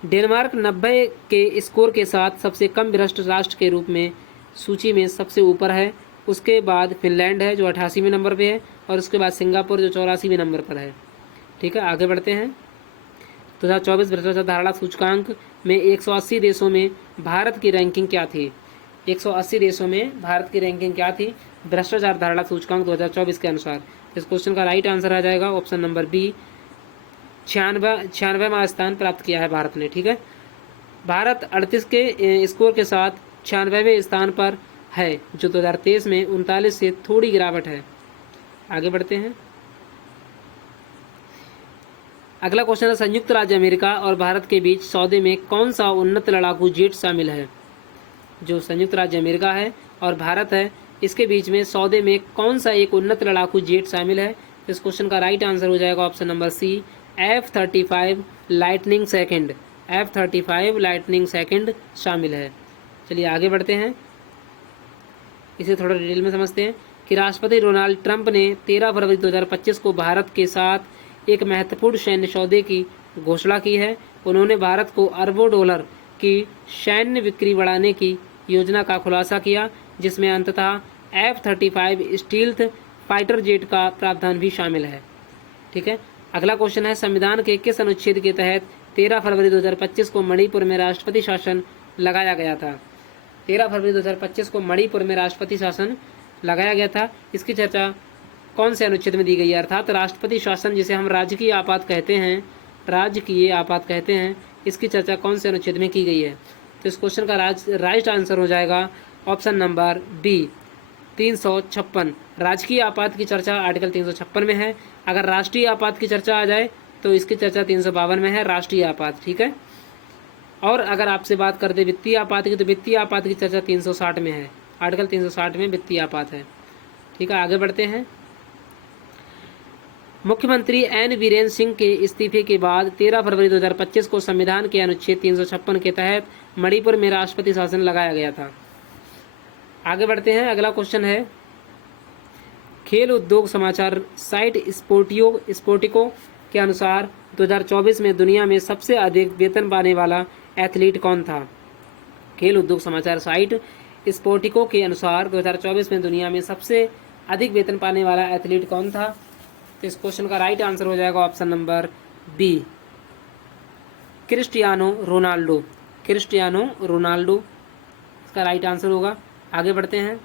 डेनमार्क 90 के स्कोर के साथ सबसे कम भ्रष्ट राष्ट्र के रूप में सूची में सबसे ऊपर है। उसके बाद फिनलैंड है जो 88वें नंबर पे है, और उसके बाद सिंगापुर जो 84वें नंबर पर है। ठीक है, आगे बढ़ते हैं। 2024 भ्रष्टाचार धारणा सूचकांक में 180 देशों में भारत की रैंकिंग क्या थी? 180 देशों में भारत की रैंकिंग क्या थी भ्रष्टाचार धारणा सूचकांक 2024 के अनुसार? इस क्वेश्चन का राइट आंसर आ जाएगा ऑप्शन नंबर बी, 96वां स्थान प्राप्त किया है भारत ने। ठीक है, भारत 38 के स्कोर के साथ 96वें स्थान पर है, जो 2023 में 39 से थोड़ी गिरावट है। आगे बढ़ते हैं। अगला क्वेश्चन है, संयुक्त राज्य अमेरिका और भारत के बीच सौदे में कौन सा उन्नत लड़ाकू जेट शामिल है? जो संयुक्त राज्य अमेरिका है और भारत है, इसके बीच में सौदे में कौन सा एक उन्नत लड़ाकू जेट शामिल है? इस क्वेश्चन का राइट आंसर हो जाएगा option number C, F-35 lightning second. F-35 lightning second शामिल है। चलिए आगे बढ़ते हैं, इसे थोड़ा डिटेल में समझते हैं कि राष्ट्रपति डोनाल्ड ट्रंप ने 13 फरवरी 2025 को भारत के साथ एक महत्वपूर्ण सैन्य सौदे की घोषणा की है। उन्होंने भारत को अरबों डॉलर की सैन्य बिक्री बढ़ाने की योजना का खुलासा किया, जिसमें अंततः F-35 स्टील्थ फाइटर जेट का प्रावधान भी शामिल है। ठीक है, अगला क्वेश्चन है, संविधान के किस अनुच्छेद के तहत 13 फरवरी 2025 को मणिपुर में राष्ट्रपति शासन लगाया गया था? 13 फरवरी 2025 को मणिपुर में राष्ट्रपति शासन लगाया गया था। इसकी चर्चा कौन से अनुच्छेद में दी गई है? अर्थात राष्ट्रपति शासन, जिसे हम राजकीय आपात कहते हैं, राजकीय आपात कहते हैं, इसकी चर्चा कौन से अनुच्छेद में की गई है? तो इस क्वेश्चन का राइट आंसर हो जाएगा ऑप्शन नंबर बी, 356। राजकीय आपात की चर्चा आर्टिकल 356 में है। अगर राष्ट्रीय आपात की चर्चा आ जाए तो इसकी चर्चा 352 में है, राष्ट्रीय आपात। ठीक है, और अगर आपसे बात करते वित्तीय आपात की, तो वित्तीय आपात की चर्चा 360 में है, आर्टिकल 360 में वित्तीय आपात है। ठीक है, आगे बढ़ते हैं। मुख्यमंत्री एन बीरेन सिंह के इस्तीफे के बाद 13 फरवरी 2025 को संविधान के अनुच्छेद 356 के तहत मणिपुर में राष्ट्रपति शासन लगाया गया था। आगे बढ़ते हैं, अगला क्वेश्चन है, खेल उद्योग समाचार साइट स्पोर्टिको के अनुसार 2024 में दुनिया में सबसे अधिक वेतन पाने वाला एथलीट कौन था? खेल उद्योग समाचार साइट स्पोर्टिको के अनुसार 2024 में दुनिया में सबसे अधिक वेतन पाने वाला एथलीट कौन था? तो इस क्वेश्चन का राइट आंसर हो जाएगा option number B, Cristiano Ronaldo. Cristiano Ronaldo इसका राइट आंसर होगा। आगे बढ़ते हैं,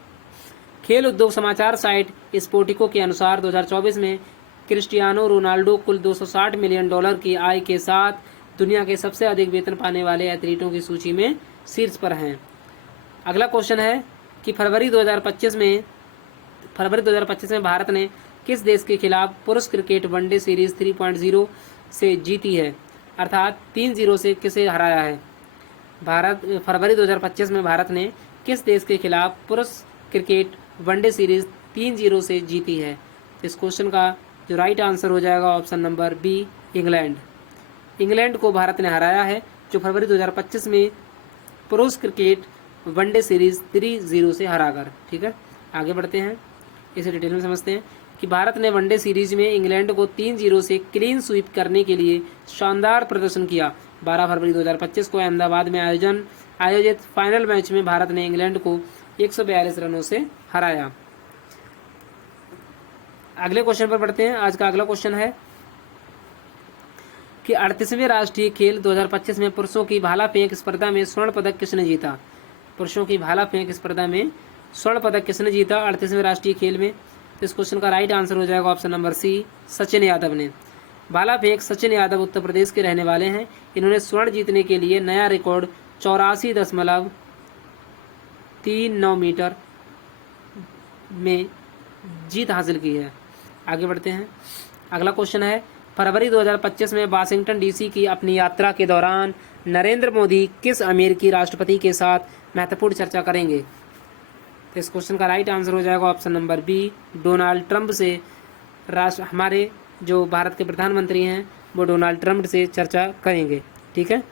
खेल उद्योग समाचार साइट स्पोर्टिको के अनुसार 2024 में क्रिस्टियानो रोनाल्डो कुल $260 मिलियन की आय के साथ दुनिया के सबसे अधिक वेतन पाने वाले एथलीटों की सूची में शीर्ष पर हैं। अगला क्वेश्चन है कि फरवरी 2025 में भारत ने किस देश के खिलाफ पुरुष क्रिकेट वनडे सीरीज 3.0 से जीती है? अर्थात 3-0 से किसे हराया है? फरवरी 2025 में भारत ने किस देश के खिलाफ पुरुष क्रिकेट वनडे सीरीज 3-0 से जीती है? इस क्वेश्चन का जो राइट आंसर हो जाएगा option number B, England. England को भारत ने हराया है, जो फरवरी 2025 में पुरुष क्रिकेट वनडे सीरीज 3-0 से हराकर। ठीक है, आगे बढ़ते हैं, इसे डिटेल में समझते हैं कि भारत ने वनडे सीरीज में इंग्लैंड को 3-0 से क्लीन स्वीप करने के लिए शानदार प्रदर्शन किया। 12 फरवरी 2025 को अहमदाबाद में आयोजित फाइनल मैच में भारत ने इंग्लैंड को 142 रनों से हराया। अगले क्वेश्चन पर बढ़ते हैं। आज का अगला क्वेश्चन है कि 38वें राष्ट्रीय खेल 2025 में पुरुषों की भाला फेंक स्पर्धा में स्वर्ण पदक किसने जीता? पुरुषों की भाला फेंक स्पर्धा में स्वर्ण पदक किसने जीता 38वें राष्ट्रीय खेल में? इस क्वेश्चन का राइट आंसर हो जाएगा option number C, Sachin Yadav ने। भाला फेंक सचिन यादव उत्तर प्रदेश के रहने वाले हैं। इन्होंने स्वर्ण जीतने के लिए नया रिकॉर्ड 84.39 मीटर में जीत हासिल की है। आगे बढ़ते हैं, अगला क्वेश्चन है, फरवरी 2025 में वाशिंगटन डीसी की अपनी यात्रा के दौरान नरेंद्र मोदी किस अमेरिकी राष्ट्रपति के साथ महत्वपूर्ण चर्चा करेंगे? तो इस क्वेश्चन का राइट आंसर हो जाएगा option number B, Donald Trump से हमारे जो भारत के प्रधानमंत्री हैं वो डोनाल्ड ट्रंप से चर्चा करेंगे। ठीक है,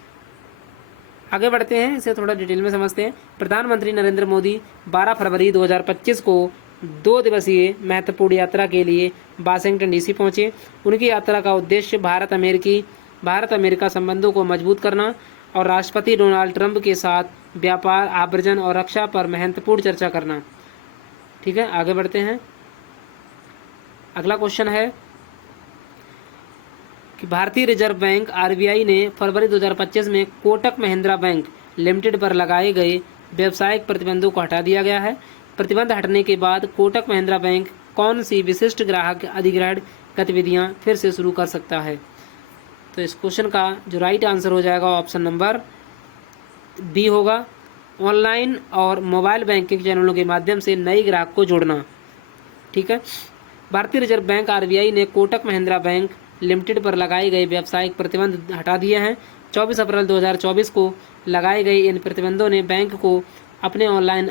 आगे बढ़ते हैं, इसे थोड़ा डिटेल में समझते हैं। प्रधानमंत्री नरेंद्र मोदी 12 फरवरी 2025 को 2 दिवसीय महत्वपूर्ण यात्रा के लिए वाशिंगटन डीसी पहुंचे। उनकी यात्रा का उद्देश्य भारत अमेरिका संबंधों को मजबूत करना और राष्ट्रपति डोनाल्ड ट्रंप के साथ व्यापार, आव्रजन और रक्षा पर महत्वपूर्ण चर्चा करना। ठीक है, आगे बढ़ते हैं, अगला क्वेश्चन है कि भारतीय रिजर्व बैंक आरबीआई ने फरवरी 2025 में कोटक महिंद्रा बैंक लिमिटेड पर लगाए गए व्यावसायिक प्रतिबंधों को हटा दिया गया है। प्रतिबंध हटने के बाद कोटक महिंद्रा बैंक कौन सी विशिष्ट ग्राहक अधिग्रहण गतिविधियां फिर से शुरू कर सकता है? तो इस क्वेश्चन का जो राइट आंसर हो जाएगा ऑप्शन नंबर बी होगा, ऑनलाइन और मोबाइल बैंकिंग चैनलों के माध्यम से नए ग्राहक को जोड़ना। ठीक है, भारतीय रिजर्व बैंक आरबीआई ने कोटक महिंद्रा बैंक लिमिटेड पर लगाए गए व्यावसायिक प्रतिबंध हटा दिए हैं। 24 अप्रैल 2024 को लगाए गए इन प्रतिबंधों ने बैंक को अपने ऑनलाइन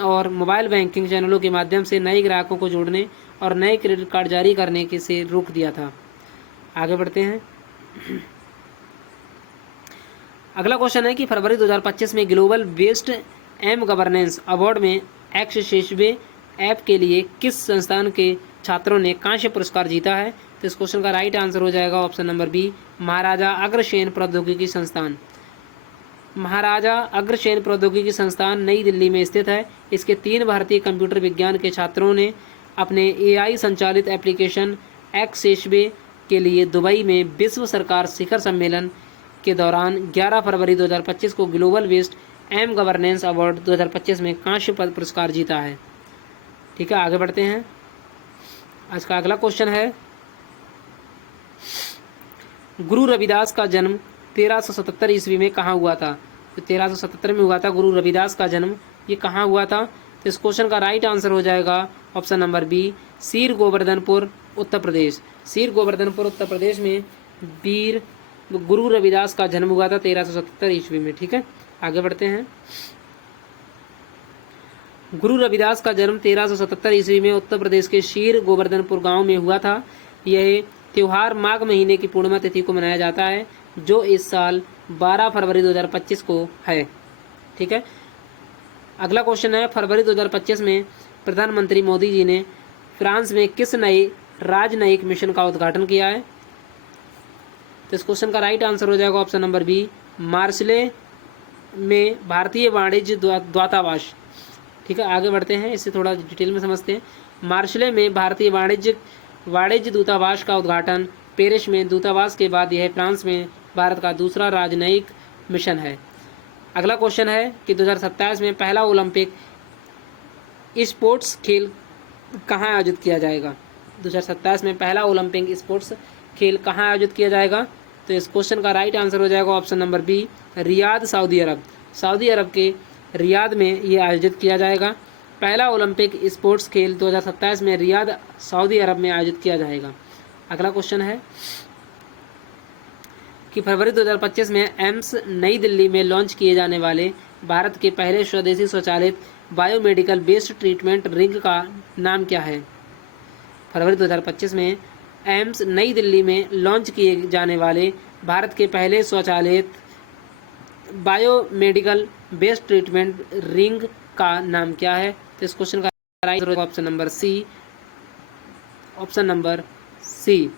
और मोबाइल बैंकिंग चैनलों के माध्यम से नए ग्राहकों को जोड़ने और नए क्रेडिट कार्ड जारी करने के से रोक दिया था। आगे बढ़ते हैं। अगला क्वेश्चन है कि फरवरी 2025 में global based M governance award में एक्सेसिबल ऐप के लिए किस संस्थान के छात्रों ने कांस्य पुरस्कार जीता है? तो इस क्वेश्चन का राइट आंसर हो जाएगा option number B, Maharaja Agrasen प्रौद्योगिकी संस्थान। महाराजा अग्रसेन प्रौद्योगिकी संस्थान नई दिल्ली में स्थित है। इसके 3 भारतीय कंप्यूटर विज्ञान के छात्रों ने अपने AI संचालित एप्लीकेशन एक्सेसिबल के लिए दुबई में विश्व सरकार शिखर सम्मेलन के दौरान 11 फरवरी 2025 को global based M governance award 2025 में कांस्य पुरस्कार जीता है। ठीक है, आगे बढ़ते हैं। आज का अगला क्वेश्चन है, गुरु रविदास का जन्म 1377 ईस्वी में कहाँ हुआ था? तो 1377 में हुआ था गुरु रविदास का जन्म। ये कहाँ हुआ था? तो इस क्वेश्चन का राइट आंसर हो जाएगा ऑप्शन नंबर बी, सीर गोवर्धनपुर उत्तर प्रदेश। सीर गोवर्धनपुर उत्तर प्रदेश में वीर गुरु रविदास का जन्म हुआ था 1377 ईस्वी में। ठीक है, आगे बढ़ते हैं। गुरु रविदास का जन्म 1377 ईस्वी में उत्तर प्रदेश के शीर गोवर्धनपुर गांव में हुआ था। यह त्यौहार माघ महीने की पूर्णिमा तिथि को मनाया जाता है, जो इस साल 12 फरवरी 2025 को है। ठीक है, अगला क्वेश्चन है, फरवरी 2025 में प्रधानमंत्री मोदी जी ने फ्रांस में किस नए राजनयिक मिशन का उद्घाटन किया है? तो इस क्वेश्चन का राइट आंसर हो जाएगा ऑप्शन नंबर बी, मार्सेले में भारतीय वाणिज्य दूतावास। ठीक है, आगे बढ़ते हैं, इससे थोड़ा डिटेल में समझते हैं। मार्सेले में भारतीय वाणिज्य दूतावास का उद्घाटन पेरिस में दूतावास के बाद यह फ्रांस में भारत का दूसरा राजनयिक मिशन है। अगला क्वेश्चन है कि 2027 में पहला ओलंपिक स्पोर्ट्स खेल कहाँ आयोजित किया जाएगा? 2027 में पहला ओलंपिक स्पोर्ट्स खेल कहाँ आयोजित किया जाएगा? तो इस क्वेश्चन का राइट आंसर हो जाएगा option number B, Riyadh, Saudi Arabia. Saudi Arabia के रियाद में ये आयोजित किया जाएगा। पहला ओलंपिक स्पोर्ट्स खेल 2027 में रियाद, सऊदी अरब में आयोजित किया जाएगा। अगला क्वेश्चन है कि फरवरी 2025 में एम्स नई दिल्ली में लॉन्च किए जाने वाले भारत के पहले स्वदेशी स्वचालित बायोमेडिकल बेस्ड ट्रीटमेंट रिंग का नाम क्या है? फरवरी 2025 में एम्स नई दिल्ली में लॉन्च किए जाने वाले भारत के पहले स्वचालित बायोमेडिकल बेस्ड ट्रीटमेंट रिंग का नाम क्या है? तो इस क्वेश्चन का right answer option number C, option number C,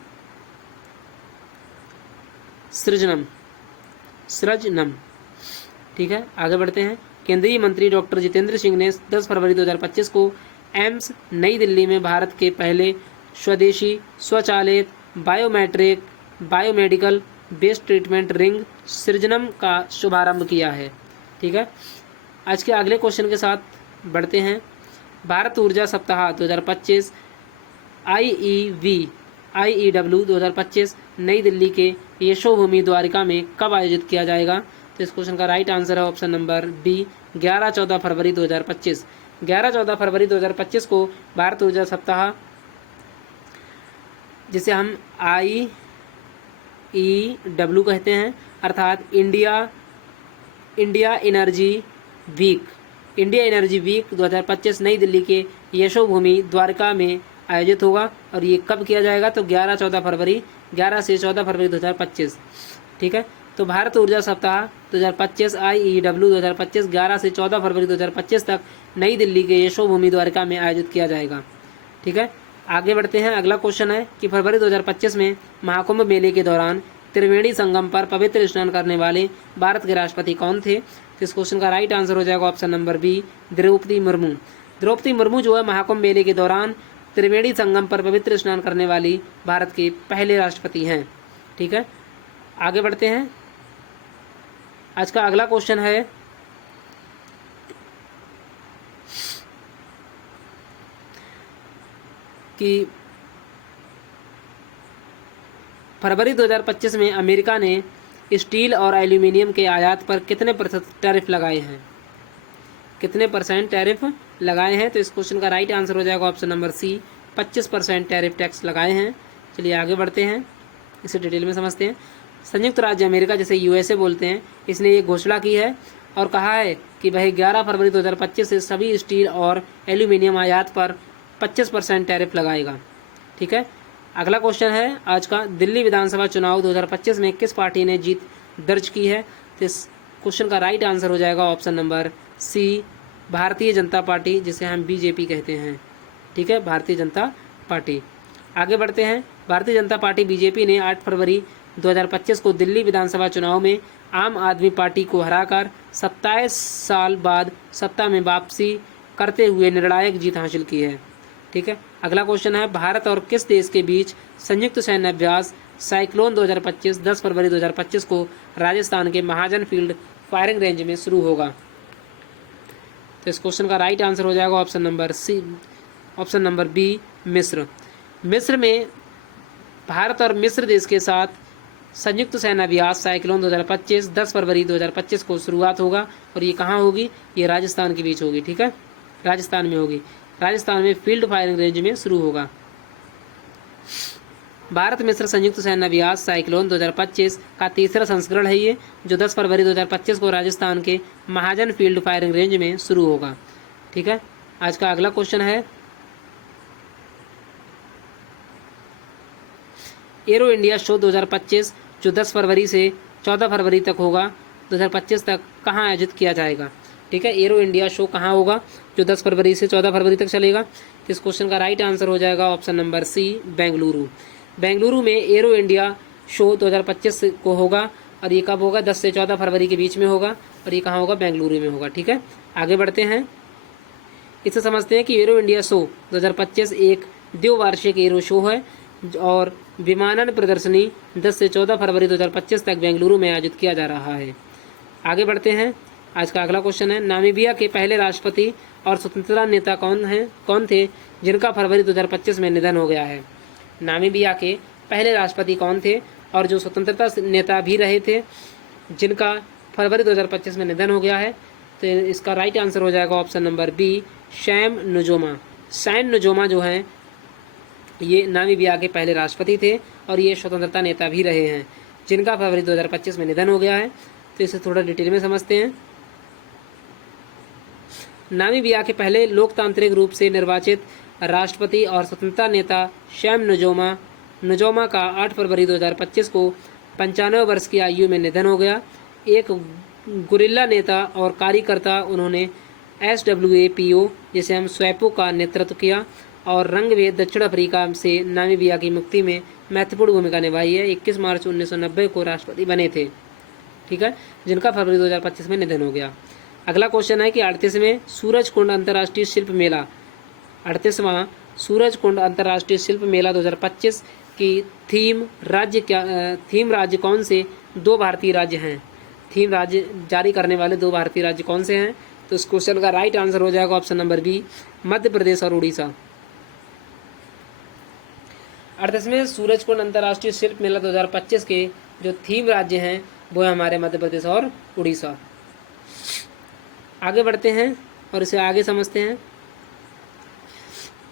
Srijanam. ठीक है, आगे बढ़ते हैं। केंद्रीय मंत्री डॉक्टर जितेंद्र सिंह ने 10 फरवरी 2025 को एम्स नई दिल्ली में भारत के पहले स्वदेशी स्वचालित बायोमेडिकल बेस्ड ट्रीटमेंट रिंग सृजनम का शुभारंभ किया है। ठीक है, आज के अगले क्वेश्चन के साथ बढ़ते हैं। भारत ऊर्जा सप्ताह 2025 IEW 2025 नई दिल्ली के यशोभूमि द्वारिका में कब आयोजित किया जाएगा? तो इस क्वेश्चन का राइट आंसर है ऑप्शन नंबर बी, 11-14 फरवरी 2025। 11-14 फरवरी 2025 को भारत ऊर्जा सप्ताह, जिसे हम IEW कहते हैं, अर्थात इंडिया एनर्जी वीक 2025 नई दिल्ली के यशोभूमि द्वारका में आयोजित होगा। और ये कब किया जाएगा? तो 11 से 14 फरवरी 2025। ठीक है, तो भारत ऊर्जा सप्ताह 2025 IEW 2025 11 से 14 फरवरी 2025 तक नई दिल्ली के यशोभूमि द्वारका में आयोजित किया जाएगा। ठीक है, आगे बढ़ते हैं। अगला क्वेश्चन है कि फरवरी 2025 में महाकुंभ मेले के दौरान त्रिवेणी संगम पर पवित्र स्नान करने वाले भारत के राष्ट्रपति कौन थे? तो इस क्वेश्चन का राइट आंसर हो जाएगा option number B, Droupadi Murmu. Droupadi Murmu जो है महाकुंभ मेले के दौरान त्रिवेणी संगम पर पवित्र स्नान करने वाली भारत के पहले राष्ट्रपति हैं। ठीक है, आगे बढ़ते हैं। आज का अगला क्वेश्चन है कि फरवरी 2025 में अमेरिका ने स्टील और एल्यूमिनियम के आयात पर कितने प्रतिशत टैरिफ लगाए हैं? कितने % टैरिफ लगाए हैं? तो इस क्वेश्चन का राइट आंसर हो जाएगा option number C, 25% tariff tax लगाए हैं चलिए आगे बढ़ते हैं, इसे डिटेल में समझते हैं। संयुक्त राज्य अमेरिका, जिसे यूएसए बोलते हैं, इसने ये घोषणा की है और कहा है कि वह 11 फरवरी 2025 से सभी स्टील और एल्यूमिनियम आयात पर 25% टैरिफ लगाएगा। ठीक है, अगला क्वेश्चन है आज का, दिल्ली विधानसभा चुनाव 2025 में किस पार्टी ने जीत दर्ज की है? तो इस क्वेश्चन का राइट आंसर हो जाएगा ऑप्शन नंबर सी, भारतीय जनता पार्टी, जिसे हम बीजेपी कहते हैं। ठीक है, भारतीय जनता पार्टी। आगे बढ़ते हैं, भारतीय जनता पार्टी बीजेपी ने 8 फरवरी 2025 को दिल्ली विधानसभा चुनाव में आम आदमी पार्टी को हराकर 27 साल बाद सत्ता में वापसी करते हुए निर्णायक जीत हासिल की है। ठीक है, अगला क्वेश्चन है, भारत और किस देश के बीच संयुक्त सैन्य अभ्यास साइक्लोन 2025 10 फरवरी 2025 को राजस्थान के महाजन फील्ड फायरिंग रेंज में शुरू होगा? तो इस क्वेश्चन का राइट आंसर हो जाएगा option number C, option number B, मिस्र। मिस्र में भारत और मिस्र देश के साथ संयुक्त सैन्य अभ्यास साइक्लोन 2025 10 फरवरी 2025 को शुरुआत होगा और ये कहाँ होगी? ये राजस्थान के बीच होगी। ठीक है, राजस्थान में होगी, राजस्थान में फील्ड फायरिंग रेंज में शुरू होगा। भारत मिस्र संयुक्त सैन्य अभ्यास साइक्लोन 2025 का तीसरा संस्करण है ये, जो 10 फरवरी 2025 को राजस्थान के महाजन फील्ड फायरिंग रेंज में शुरू होगा। ठीक है, आज का अगला क्वेश्चन है, एरो इंडिया शो 2025 जो 10 फरवरी से 14 फरवरी तक होगा, 2025 तक कहाँ आयोजित किया जाएगा? ठीक है, एरो इंडिया शो कहाँ होगा जो 10 फरवरी से 14 फरवरी तक चलेगा? तो इस क्वेश्चन का राइट आंसर हो जाएगा option number C, Bengaluru. Bengaluru में एरो इंडिया शो 2025 को होगा और ये कब होगा? 10 से 14 फरवरी के बीच में होगा और ये कहाँ होगा? बेंगलुरु में होगा। ठीक है, आगे बढ़ते हैं, इसे समझते हैं कि एरो इंडिया शो 2025 एक द्विवार्षिक एरो शो है और विमानन प्रदर्शनी 10 से 14 फरवरी 2025 तक बेंगलुरु में आयोजित किया जा रहा है। आगे बढ़ते हैं, आज का अगला क्वेश्चन है, नामीबिया के पहले राष्ट्रपति और स्वतंत्रता नेता कौन थे जिनका फरवरी 2025 में निधन हो गया है? नामीबिया के पहले राष्ट्रपति कौन थे और जो स्वतंत्रता नेता भी रहे थे जिनका फरवरी 2025 में निधन हो गया है? तो इसका राइट आंसर हो जाएगा option number B, Sam Nujoma. Sam Nujoma जो हैं ये नामीबिया के पहले राष्ट्रपति थे और ये स्वतंत्रता नेता भी रहे हैं जिनका फरवरी 2025 में निधन हो गया है। तो इसे थोड़ा डिटेल में समझते हैं। नामीबिया के पहले लोकतांत्रिक रूप से निर्वाचित राष्ट्रपति और स्वतंत्रता नेता सैम नुजोमा का 8 फरवरी 2025 को 95 वर्ष की आयु में निधन हो गया। एक गुरिल्ला नेता और कार्यकर्ता, उन्होंने SWAPO जिसे हम स्वैपो का नेतृत्व किया और रंगभेद दक्षिण अफ्रीका से नामीबिया की मुक्ति में महत्वपूर्ण भूमिका निभाई है। 21 मार्च 1990 को राष्ट्रपति बने थे। ठीक है, जिनका फरवरी 2025 में निधन हो गया। अगला क्वेश्चन है कि 38वें सूरजकुंड अंतर्राष्ट्रीय शिल्प मेला, 38वां सूरजकुंड अंतर्राष्ट्रीय शिल्प मेला 2025 की थीम राज्य कौन से 2 भारतीय राज्य हैं? थीम राज्य जारी करने वाले 2 भारतीय राज्य कौन से हैं? तो इस क्वेश्चन का राइट आंसर हो जाएगा option number B, Madhya Pradesh और उड़ीसा। 38वें सूरजकुंड अंतर्राष्ट्रीय शिल्प मेला 2025 के जो थीम राज्य हैं वो है हमारे मध्य प्रदेश और उड़ीसा। आगे बढ़ते हैं और इसे आगे समझते हैं।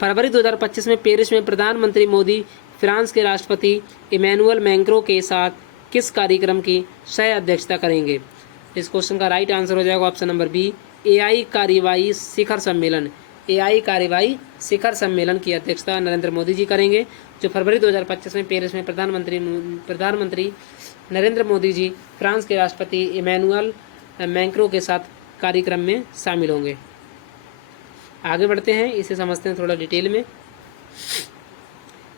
फरवरी 2025 में पेरिस में प्रधानमंत्री मोदी फ्रांस के राष्ट्रपति इमैनुअल मैक्रों के साथ किस कार्यक्रम की सह अध्यक्षता करेंगे? इस क्वेश्चन का राइट आंसर हो जाएगा ऑप्शन नंबर बी, AI कार्यवाही शिखर सम्मेलन। AI कार्यवाही शिखर सम्मेलन की अध्यक्षता नरेंद्र मोदी जी करेंगे, जो फरवरी 2025 में पेरिस में प्रधानमंत्री नरेंद्र मोदी जी फ्रांस के राष्ट्रपति इमैनुअल मैक्रों के साथ कार्यक्रम में शामिल होंगे। आगे बढ़ते हैं, इसे समझते हैं थोड़ा डिटेल में।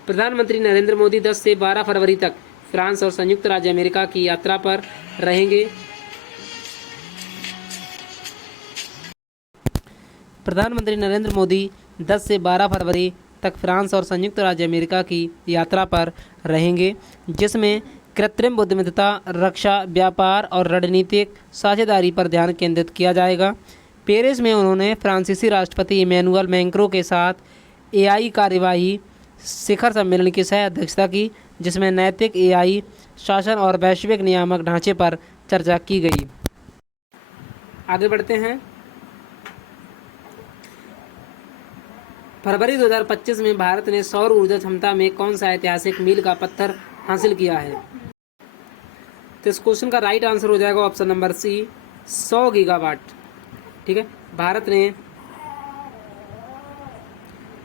प्रधानमंत्री नरेंद्र मोदी 10 से 12 फरवरी तक फ्रांस और संयुक्त राज्य अमेरिका की यात्रा पर रहेंगे। प्रधानमंत्री नरेंद्र मोदी 10 से 12 फरवरी तक फ्रांस और संयुक्त राज्य अमेरिका की यात्रा पर रहेंगे, जिसमें कृत्रिम बुद्धिमत्ता, रक्षा, व्यापार और रणनीतिक साझेदारी पर ध्यान केंद्रित किया जाएगा। पेरिस में उन्होंने फ्रांसीसी राष्ट्रपति इमैनुअल मैक्रों के साथ AI कार्यवाही शिखर सम्मेलन की सह अध्यक्षता की, जिसमें नैतिक AI शासन और वैश्विक नियामक ढांचे पर चर्चा की गई। आगे बढ़ते हैं। फरवरी 2025 में भारत ने सौर ऊर्जा क्षमता में कौन सा ऐतिहासिक मील का पत्थर हासिल किया है? तो इस क्वेश्चन का राइट आंसर हो जाएगा ऑप्शन नंबर सी, 100 गीगावाट। ठीक है,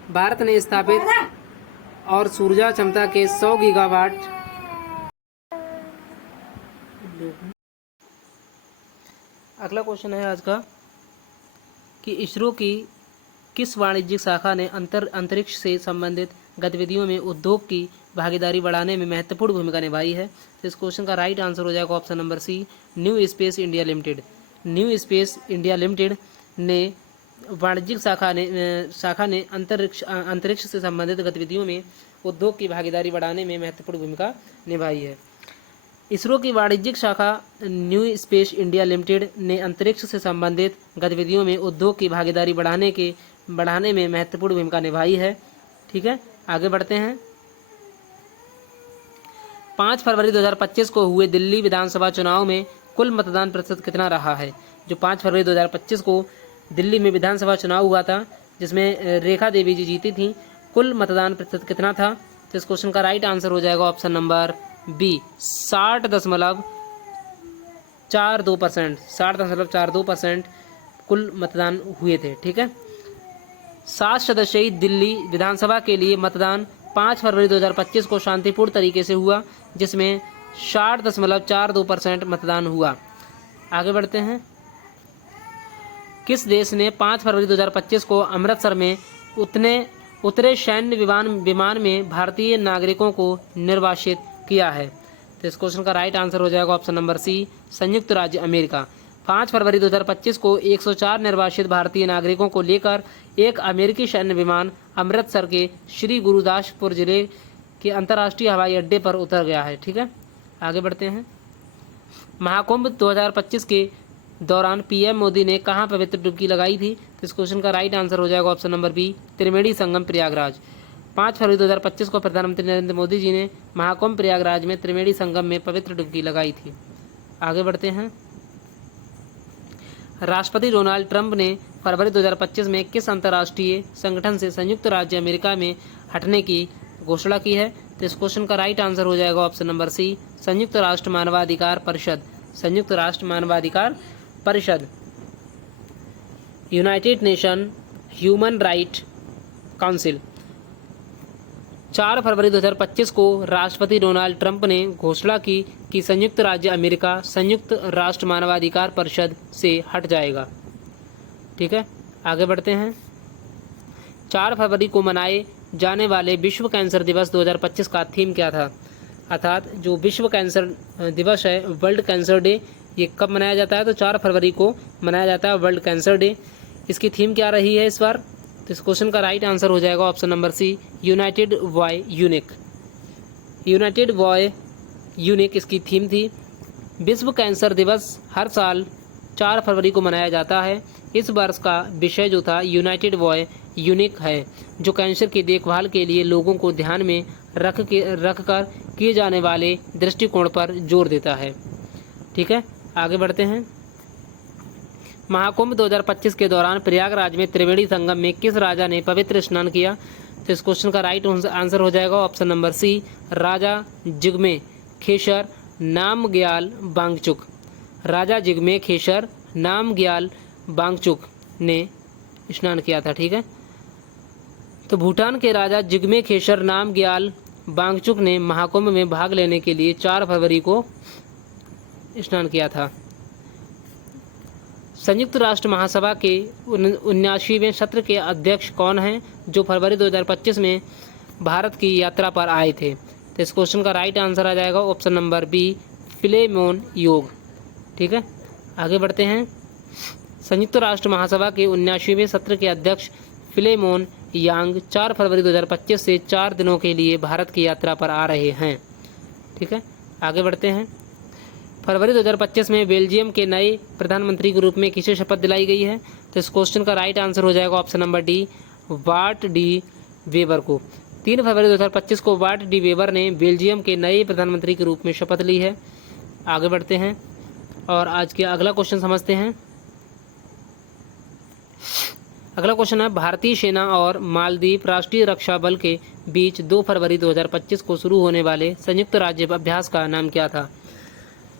भारत ने स्थापित और ऊर्जा क्षमता के 100 गीगावाट। अगला क्वेश्चन है आज का कि इसरो की किस वाणिज्यिक शाखा ने अंतरिक्ष से संबंधित गतिविधियों में उद्योग की भागीदारी बढ़ाने में महत्वपूर्ण भूमिका निभाई है? तो इस क्वेश्चन का राइट आंसर हो जाएगा option number C, New Space India Limited. New Space India Limited ने वाणिज्यिक शाखा ने अंतरिक्ष से संबंधित गतिविधियों में उद्योग की भागीदारी बढ़ाने में महत्वपूर्ण भूमिका निभाई है। इसरो की वाणिज्यिक शाखा न्यू स्पेस इंडिया लिमिटेड ने अंतरिक्ष से संबंधित गतिविधियों में उद्योग की भागीदारी बढ़ाने में महत्वपूर्ण भूमिका निभाई है। ठीक है, आगे बढ़ते हैं। 5 फरवरी 2025 को हुए दिल्ली विधानसभा चुनाव में कुल मतदान प्रतिशत कितना रहा है? जो 5 फरवरी 2025 को दिल्ली में विधानसभा चुनाव हुआ था, जिसमें रेखा देवी जी जीती थी, कुल मतदान प्रतिशत कितना था? तो इस क्वेश्चन का राइट आंसर हो जाएगा ऑप्शन नंबर बी, 60.42%। 60.42% कुल मतदान हुए थे। ठीक है, 7 सदस्यीय दिल्ली विधानसभा के लिए मतदान 5 फरवरी 2025 को शांतिपूर्ण तरीके से हुआ, जिसमें 60.42% मतदान हुआ। आगे बढ़ते हैं। किस देश ने 5 फरवरी 2025 को अमृतसर में उतरे सैन्य विमान में भारतीय नागरिकों को निर्वासित किया है? तो इस क्वेश्चन का राइट आंसर हो जाएगा ऑप्शन नंबर सी, संयुक्त राज्य अमेरिका। 5 फरवरी 2025 को 104 निर्वासित भारतीय नागरिकों को लेकर एक अमेरिकी सैन्य विमान अमृतसर के श्री गुरुदासपुर जिले के अंतर्राष्ट्रीय हवाई अड्डे पर उतर गया है। ठीक है, आगे बढ़ते हैं। महाकुंभ 2025 के दौरान पीएम मोदी ने कहां पवित्र डुबकी लगाई थी? तो इस क्वेश्चन का राइट आंसर हो जाएगा option number B, Triveni Sangam Prayagraj. 5 फरवरी 2025 को प्रधानमंत्री नरेंद्र मोदी जी ने महाकुंभ प्रयागराज में त्रिवेणी संगम में पवित्र डुबकी लगाई थी। आगे बढ़ते हैं। राष्ट्रपति डोनाल्ड ट्रंप ने फरवरी 2025 में किस अंतर्राष्ट्रीय संगठन से संयुक्त राज्य अमेरिका में हटने की घोषणा की है? तो इस क्वेश्चन का राइट आंसर हो जाएगा ऑप्शन नंबर सी, संयुक्त राष्ट्र मानवाधिकार परिषद। संयुक्त राष्ट्र मानवाधिकार परिषद, United nation human right council. 4 फरवरी 2025 को राष्ट्रपति डोनाल्ड ट्रंप ने घोषणा की कि संयुक्त राज्य अमेरिका संयुक्त राष्ट्र मानवाधिकार परिषद से हट जाएगा। ठीक है, आगे बढ़ते हैं। 4 फरवरी को मनाए जाने वाले विश्व कैंसर दिवस 2025 का थीम क्या था? अर्थात जो विश्व कैंसर दिवस है, वर्ल्ड कैंसर डे, ये कब मनाया जाता है? तो 4 फरवरी को मनाया जाता है वर्ल्ड कैंसर डे। इसकी थीम क्या रही है इस बार? तो इस क्वेश्चन का राइट आंसर हो जाएगा option number C, United by Unique. United by Unique इसकी थीम थी। विश्व कैंसर दिवस हर साल 4 फरवरी को मनाया जाता है। इस वर्ष का विषय जो था यूनाइटेड वॉय यूनिक है, जो कैंसर की देखभाल के लिए लोगों को ध्यान में रख कर किए जाने वाले दृष्टिकोण पर जोर देता है। ठीक है, आगे बढ़ते हैं। महाकुंभ 2025 के दौरान प्रयागराज में त्रिवेणी संगम में किस राजा ने पवित्र स्नान किया? तो इस क्वेश्चन का राइट आंसर हो जाएगा ऑप्शन नंबर सी, राजा जिग्मे खेसर नामग्याल वांगचुक। राजा जिग्मे खेसर नामग्याल वांगचुक ने स्नान किया था। ठीक है, तो भूटान के राजा जिग्मे खेसर नामग्याल वांगचुक ने महाकुंभ में भाग लेने के लिए 4 फरवरी को स्नान किया था। संयुक्त राष्ट्र महासभा के 79वें सत्र के अध्यक्ष कौन हैं, जो फरवरी 2025 में भारत की यात्रा पर आए थे? तो इस क्वेश्चन का राइट आंसर आ जाएगा ऑप्शन नंबर बी, फिलेमोन योग। ठीक है, आगे बढ़ते हैं। संयुक्त राष्ट्र महासभा के 79वें सत्र के अध्यक्ष फिलेमोन यांग 4 फरवरी 2025 से 4 दिनों के लिए भारत की यात्रा पर आ रहे हैं। ठीक है, आगे बढ़ते हैं। फरवरी 2025 में बेल्जियम के नए प्रधानमंत्री के रूप में किसे शपथ दिलाई गई है? तो इस क्वेश्चन का राइट आंसर हो जाएगा option number D, ward D weber को। 3 फरवरी 2025 को वार्ट डी वेबर ने बेल्जियम के नए प्रधानमंत्री के रूप में शपथ ली है। आगे बढ़ते हैं और आज के अगला क्वेश्चन समझते हैं। अगला क्वेश्चन है, भारतीय सेना और मालदीव राष्ट्रीय रक्षा बल के बीच 2 फरवरी 2025 को शुरू होने वाले संयुक्त राज्य अभ्यास का नाम क्या था?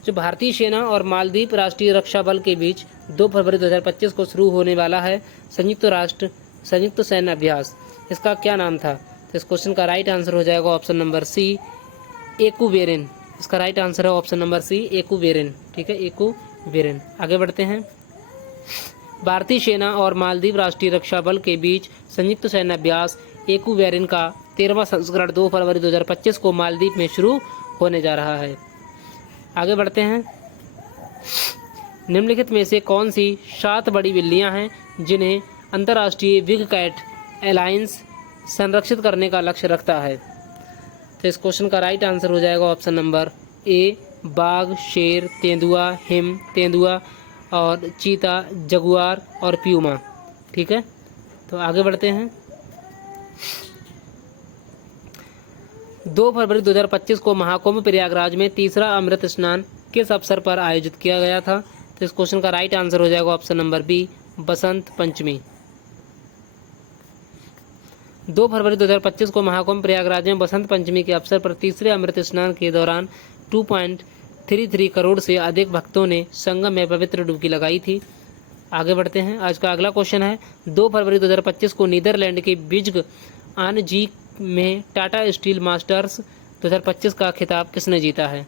जो भारतीय सेना और मालदीव राष्ट्रीय रक्षा बल के बीच 2 फरवरी 2025 को शुरू होने वाला है संयुक्त सैन्य अभ्यास, इसका क्या नाम था? तो इस क्वेश्चन का राइट आंसर हो जाएगा ऑप्शन नंबर सी, एकूवेरिन। इसका राइट आंसर है ऑप्शन नंबर सी, एकूवेरिन। ठीक है, एकूवेरिन। आगे बढ़ते हैं। भारतीय सेना और मालदीव राष्ट्रीय रक्षा बल के बीच संयुक्त सैन्य अभ्यास एकूवेरिन का 13वां संस्करण 2 फरवरी 2025 को मालदीव में शुरू होने जा रहा है। आगे बढ़ते हैं। निम्नलिखित में से कौन सी 7 बड़ी बिल्लियां हैं जिन्हें अंतर्राष्ट्रीय बिग कैट अलायंस संरक्षित करने का लक्ष्य रखता है? तो इस क्वेश्चन का राइट आंसर हो जाएगा ऑप्शन नंबर ए, बाघ, शेर, तेंदुआ, हिम तेंदुआ और चीता, जगुआर और प्यूमा। ठीक है, तो आगे बढ़ते हैं। 2 फरवरी 2025 को महाकुंभ प्रयागराज में तीसरा अमृत स्नान किस अवसर पर आयोजित किया गया था? तो इस क्वेश्चन का राइट आंसर हो जाएगा option number B, Basant Panchami. 2 फरवरी 2025 को महाकुंभ प्रयागराज में बसंत पंचमी के अवसर पर तीसरे अमृत स्नान के दौरान 2.33 करोड़ से अधिक भक्तों ने संगम में पवित्र डुबकी लगाई थी। आगे बढ़ते हैं। आज का अगला क्वेश्चन है, 2 फरवरी 2025 को नीदरलैंड के बिज्ग आन जी में टाटा स्टील मास्टर्स 2025 का खिताब किसने जीता है?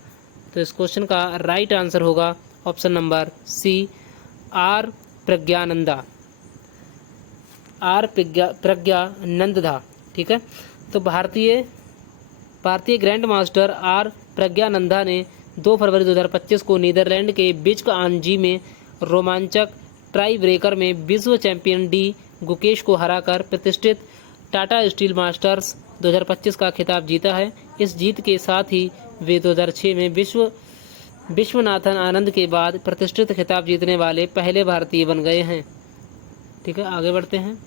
तो इस क्वेश्चन का राइट आंसर होगा option number C, R Praggnanandhaa, R Praggnanandhaa. ठीक है, तो भारतीय ग्रैंड मास्टर आर प्रज्ञानंदा ने 2 फरवरी 2025 को नीदरलैंड के बिज्ग आन जी में रोमांचक टाई ब्रेकर में विश्व चैंपियन डी गुकेश को हराकर प्रतिष्ठित टाटा स्टील मास्टर्स 2025 का खिताब जीता है। इस जीत के साथ ही वे 2006 में विश्वनाथन आनंद के बाद प्रतिष्ठित खिताब जीतने वाले पहले भारतीय बन गए हैं। ठीक है, आगे बढ़ते हैं।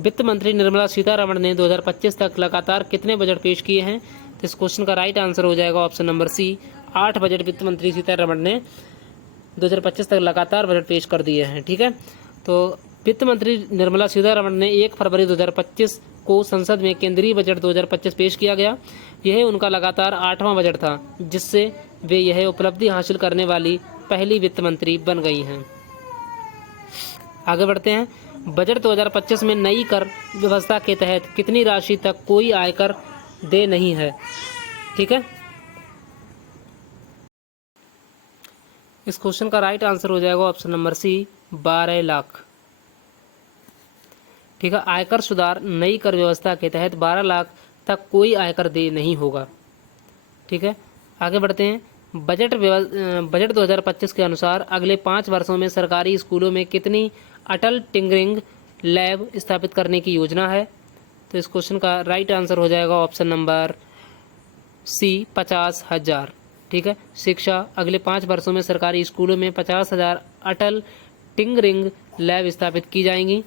वित्त मंत्री निर्मला सीतारमण ने 2025 तक लगातार कितने बजट पेश किए हैं? तो इस क्वेश्चन का राइट आंसर हो जाएगा ऑप्शन नंबर सी, 8 बजट वित्त मंत्री सीतारमण ने 2025 तक लगातार बजट पेश कर दिए हैं। ठीक है, तो वित्त मंत्री निर्मला सीतारमण ने 1 फरवरी 2025 को संसद में केंद्रीय बजट 2025 पेश किया गया। यह उनका लगातार 8वां बजट था, जिससे वे यह उपलब्धि हासिल करने वाली पहली वित्त मंत्री बन गई हैं। आगे बढ़ते हैं। बजट 2025 में नई कर व्यवस्था के तहत कितनी राशि तक कोई आयकर दे नहीं है? ठीक है, इस क्वेश्चन का राइट आंसर हो जाएगा ऑप्शन नंबर सी, 12 लाख। ठीक है, आयकर सुधार नई कर व्यवस्था के तहत 12 लाख तक कोई आयकर दे नहीं होगा। ठीक है, आगे बढ़ते हैं। बजट 2025 के अनुसार अगले 5 वर्षों में सरकारी स्कूलों में कितनी अटल टिंकरिंग लैब स्थापित करने की योजना है? तो इस क्वेश्चन का राइट आंसर हो जाएगा ऑप्शन नंबर सी, 50,000। ठीक है, शिक्षा अगले 5 वर्षों में सरकारी स्कूलों में 50,000 अटल टिंकरिंग लैब स्थापित की जाएंगी।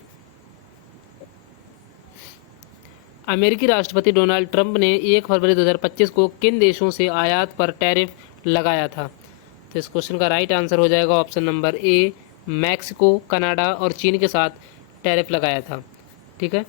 अमेरिकी राष्ट्रपति डोनाल्ड ट्रंप ने 1 फरवरी 2025 को किन देशों से आयात पर टैरिफ लगाया था? तो इस क्वेश्चन का राइट आंसर हो जाएगा option number A, Mexico, Canada और चीन के साथ टैरिफ लगाया था। ठीक है,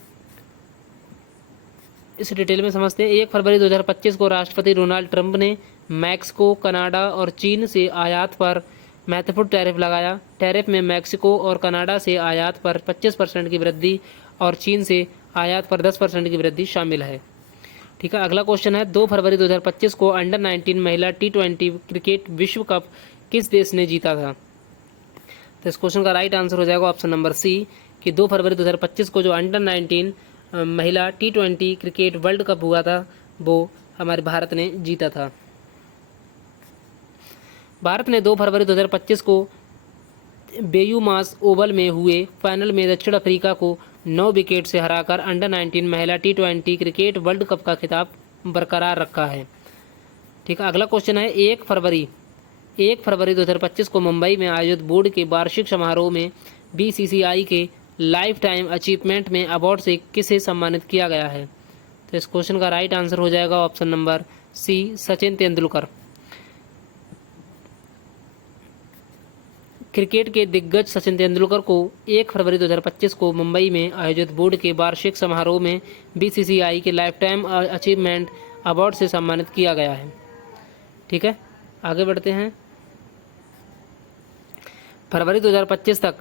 इस डिटेल में समझते हैं। 1 फरवरी 2025 को राष्ट्रपति डोनाल्ड ट्रंप ने मैक्सिको, कनाडा और चीन से आयात पर महत्वपूर्ण टैरिफ लगाया। टैरिफ में मैक्सिको और कनाडा से आयात पर 25% की वृद्धि और चीन से आयात पर 10% की वृद्धि शामिल है। ठीक है, अगला क्वेश्चन है, 2 फरवरी 2025 को अंडर 19 महिला T20 क्रिकेट विश्व कप किस देश ने जीता था? तो इस क्वेश्चन का राइट आंसर हो जाएगा ऑप्शन नंबर सी, कि 2 फरवरी 2025 को जो अंडर 19 महिला T20 क्रिकेट वर्ल्ड कप हुआ था वो हमारे भारत ने जीता था। भारत ने 2 फरवरी 2025 को बेयूमास ओवल में हुए फाइनल में दक्षिण अफ्रीका को 9 विकेट से हराकर अंडर 19 महिला T20 क्रिकेट वर्ल्ड कप का खिताब बरकरार रखा है। ठीक है, अगला क्वेश्चन है, 1 फरवरी 2025 को मुंबई में आयोजित बोर्ड के वार्षिक समारोह में BCCI के लाइफ टाइम अचीवमेंट में अवार्ड से किसे सम्मानित किया गया है? तो इस क्वेश्चन का राइट आंसर हो जाएगा option number C, Sachin Tendulkar. Cricket के दिग्गज सचिन तेंदुलकर को 1 फरवरी 2025 को मुंबई में आयोजित बोर्ड के वार्षिक समारोह में बीसीसीआई के लाइफ टाइम अचीवमेंट अवार्ड से सम्मानित किया गया है। ठीक है, आगे बढ़ते हैं। फरवरी 2025 तक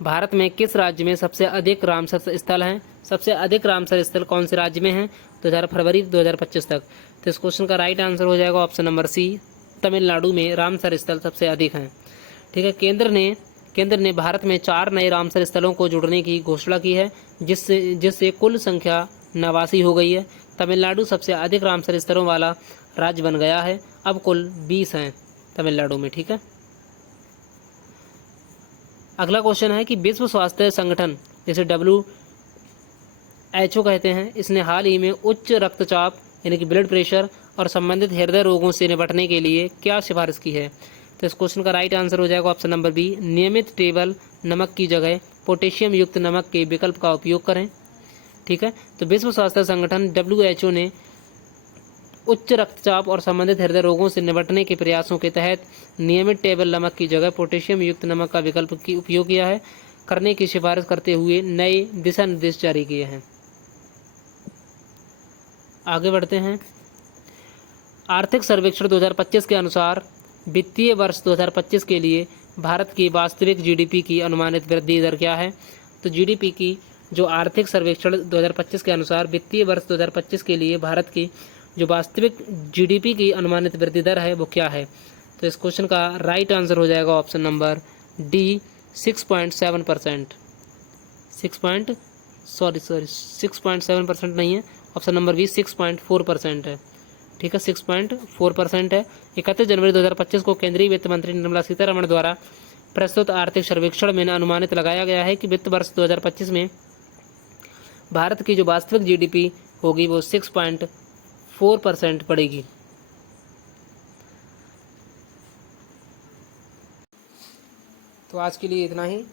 भारत में किस राज्य में सबसे अधिक रामसर स्थल हैं? सबसे अधिक रामसर स्थल कौन से राज्य में हैं? फरवरी 2025 तक। तो इस क्वेश्चन का राइट आंसर हो जाएगा ऑप्शन नंबर सी, तमिलनाडु में रामसर स्थल सबसे अधिक हैं। ठीक है, केंद्र ने भारत में 4 नए रामसर स्थलों को जोड़ने की घोषणा की है, जिससे कुल संख्या 89 हो गई है। तमिलनाडु सबसे अधिक रामसर स्थलों वाला राज्य बन गया है। अब कुल 20 हैं तमिलनाडु में। ठीक है, अगला क्वेश्चन है कि विश्व स्वास्थ्य संगठन, जिसे WHO कहते हैं, इसने हाल ही में उच्च रक्तचाप यानी कि ब्लड प्रेशर और संबंधित हृदय रोगों से निपटने के लिए क्या सिफारिश की है? तो इस क्वेश्चन का राइट आंसर हो जाएगा ऑप्शन नंबर बी, नियमित टेबल नमक की जगह पोटेशियम युक्त नमक के विकल्प का उपयोग करें। ठीक है, तो विश्व स्वास्थ्य संगठन WHO ने उच्च रक्तचाप और संबंधित हृदय रोगों से निपटने के प्रयासों के तहत नियमित टेबल नमक की जगह पोटेशियम युक्त नमक का विकल्प की उपयोग किया है करने की सिफारिश करते हुए नए दिशा निर्देश जारी किए हैं। आगे बढ़ते हैं। आर्थिक सर्वेक्षण 2025 के अनुसार वित्तीय वर्ष 2025 के लिए भारत की वास्तविक GDP की अनुमानित वृद्धि दर क्या है? तो GDP की जो आर्थिक सर्वेक्षण 2025 के अनुसार वित्तीय वर्ष 2025 के लिए भारत की जो वास्तविक GDP की अनुमानित वृद्धि दर है वो क्या है? तो इस क्वेश्चन का राइट आंसर हो जाएगा ऑप्शन नंबर डी, 6.7%। 6.7% नहीं है, ऑप्शन नंबर बी 6.4% है। ठीक है, 6.4% है। 31 जनवरी 2025 को केंद्रीय वित्त मंत्री निर्मला सीतारमण द्वारा प्रस्तुत आर्थिक सर्वेक्षण में अनुमानित लगाया गया है कि वित्त वर्ष 2025 में भारत की जो वास्तविक GDP होगी वो 6.4% बढ़ेगी। तो आज के लिए इतना ही।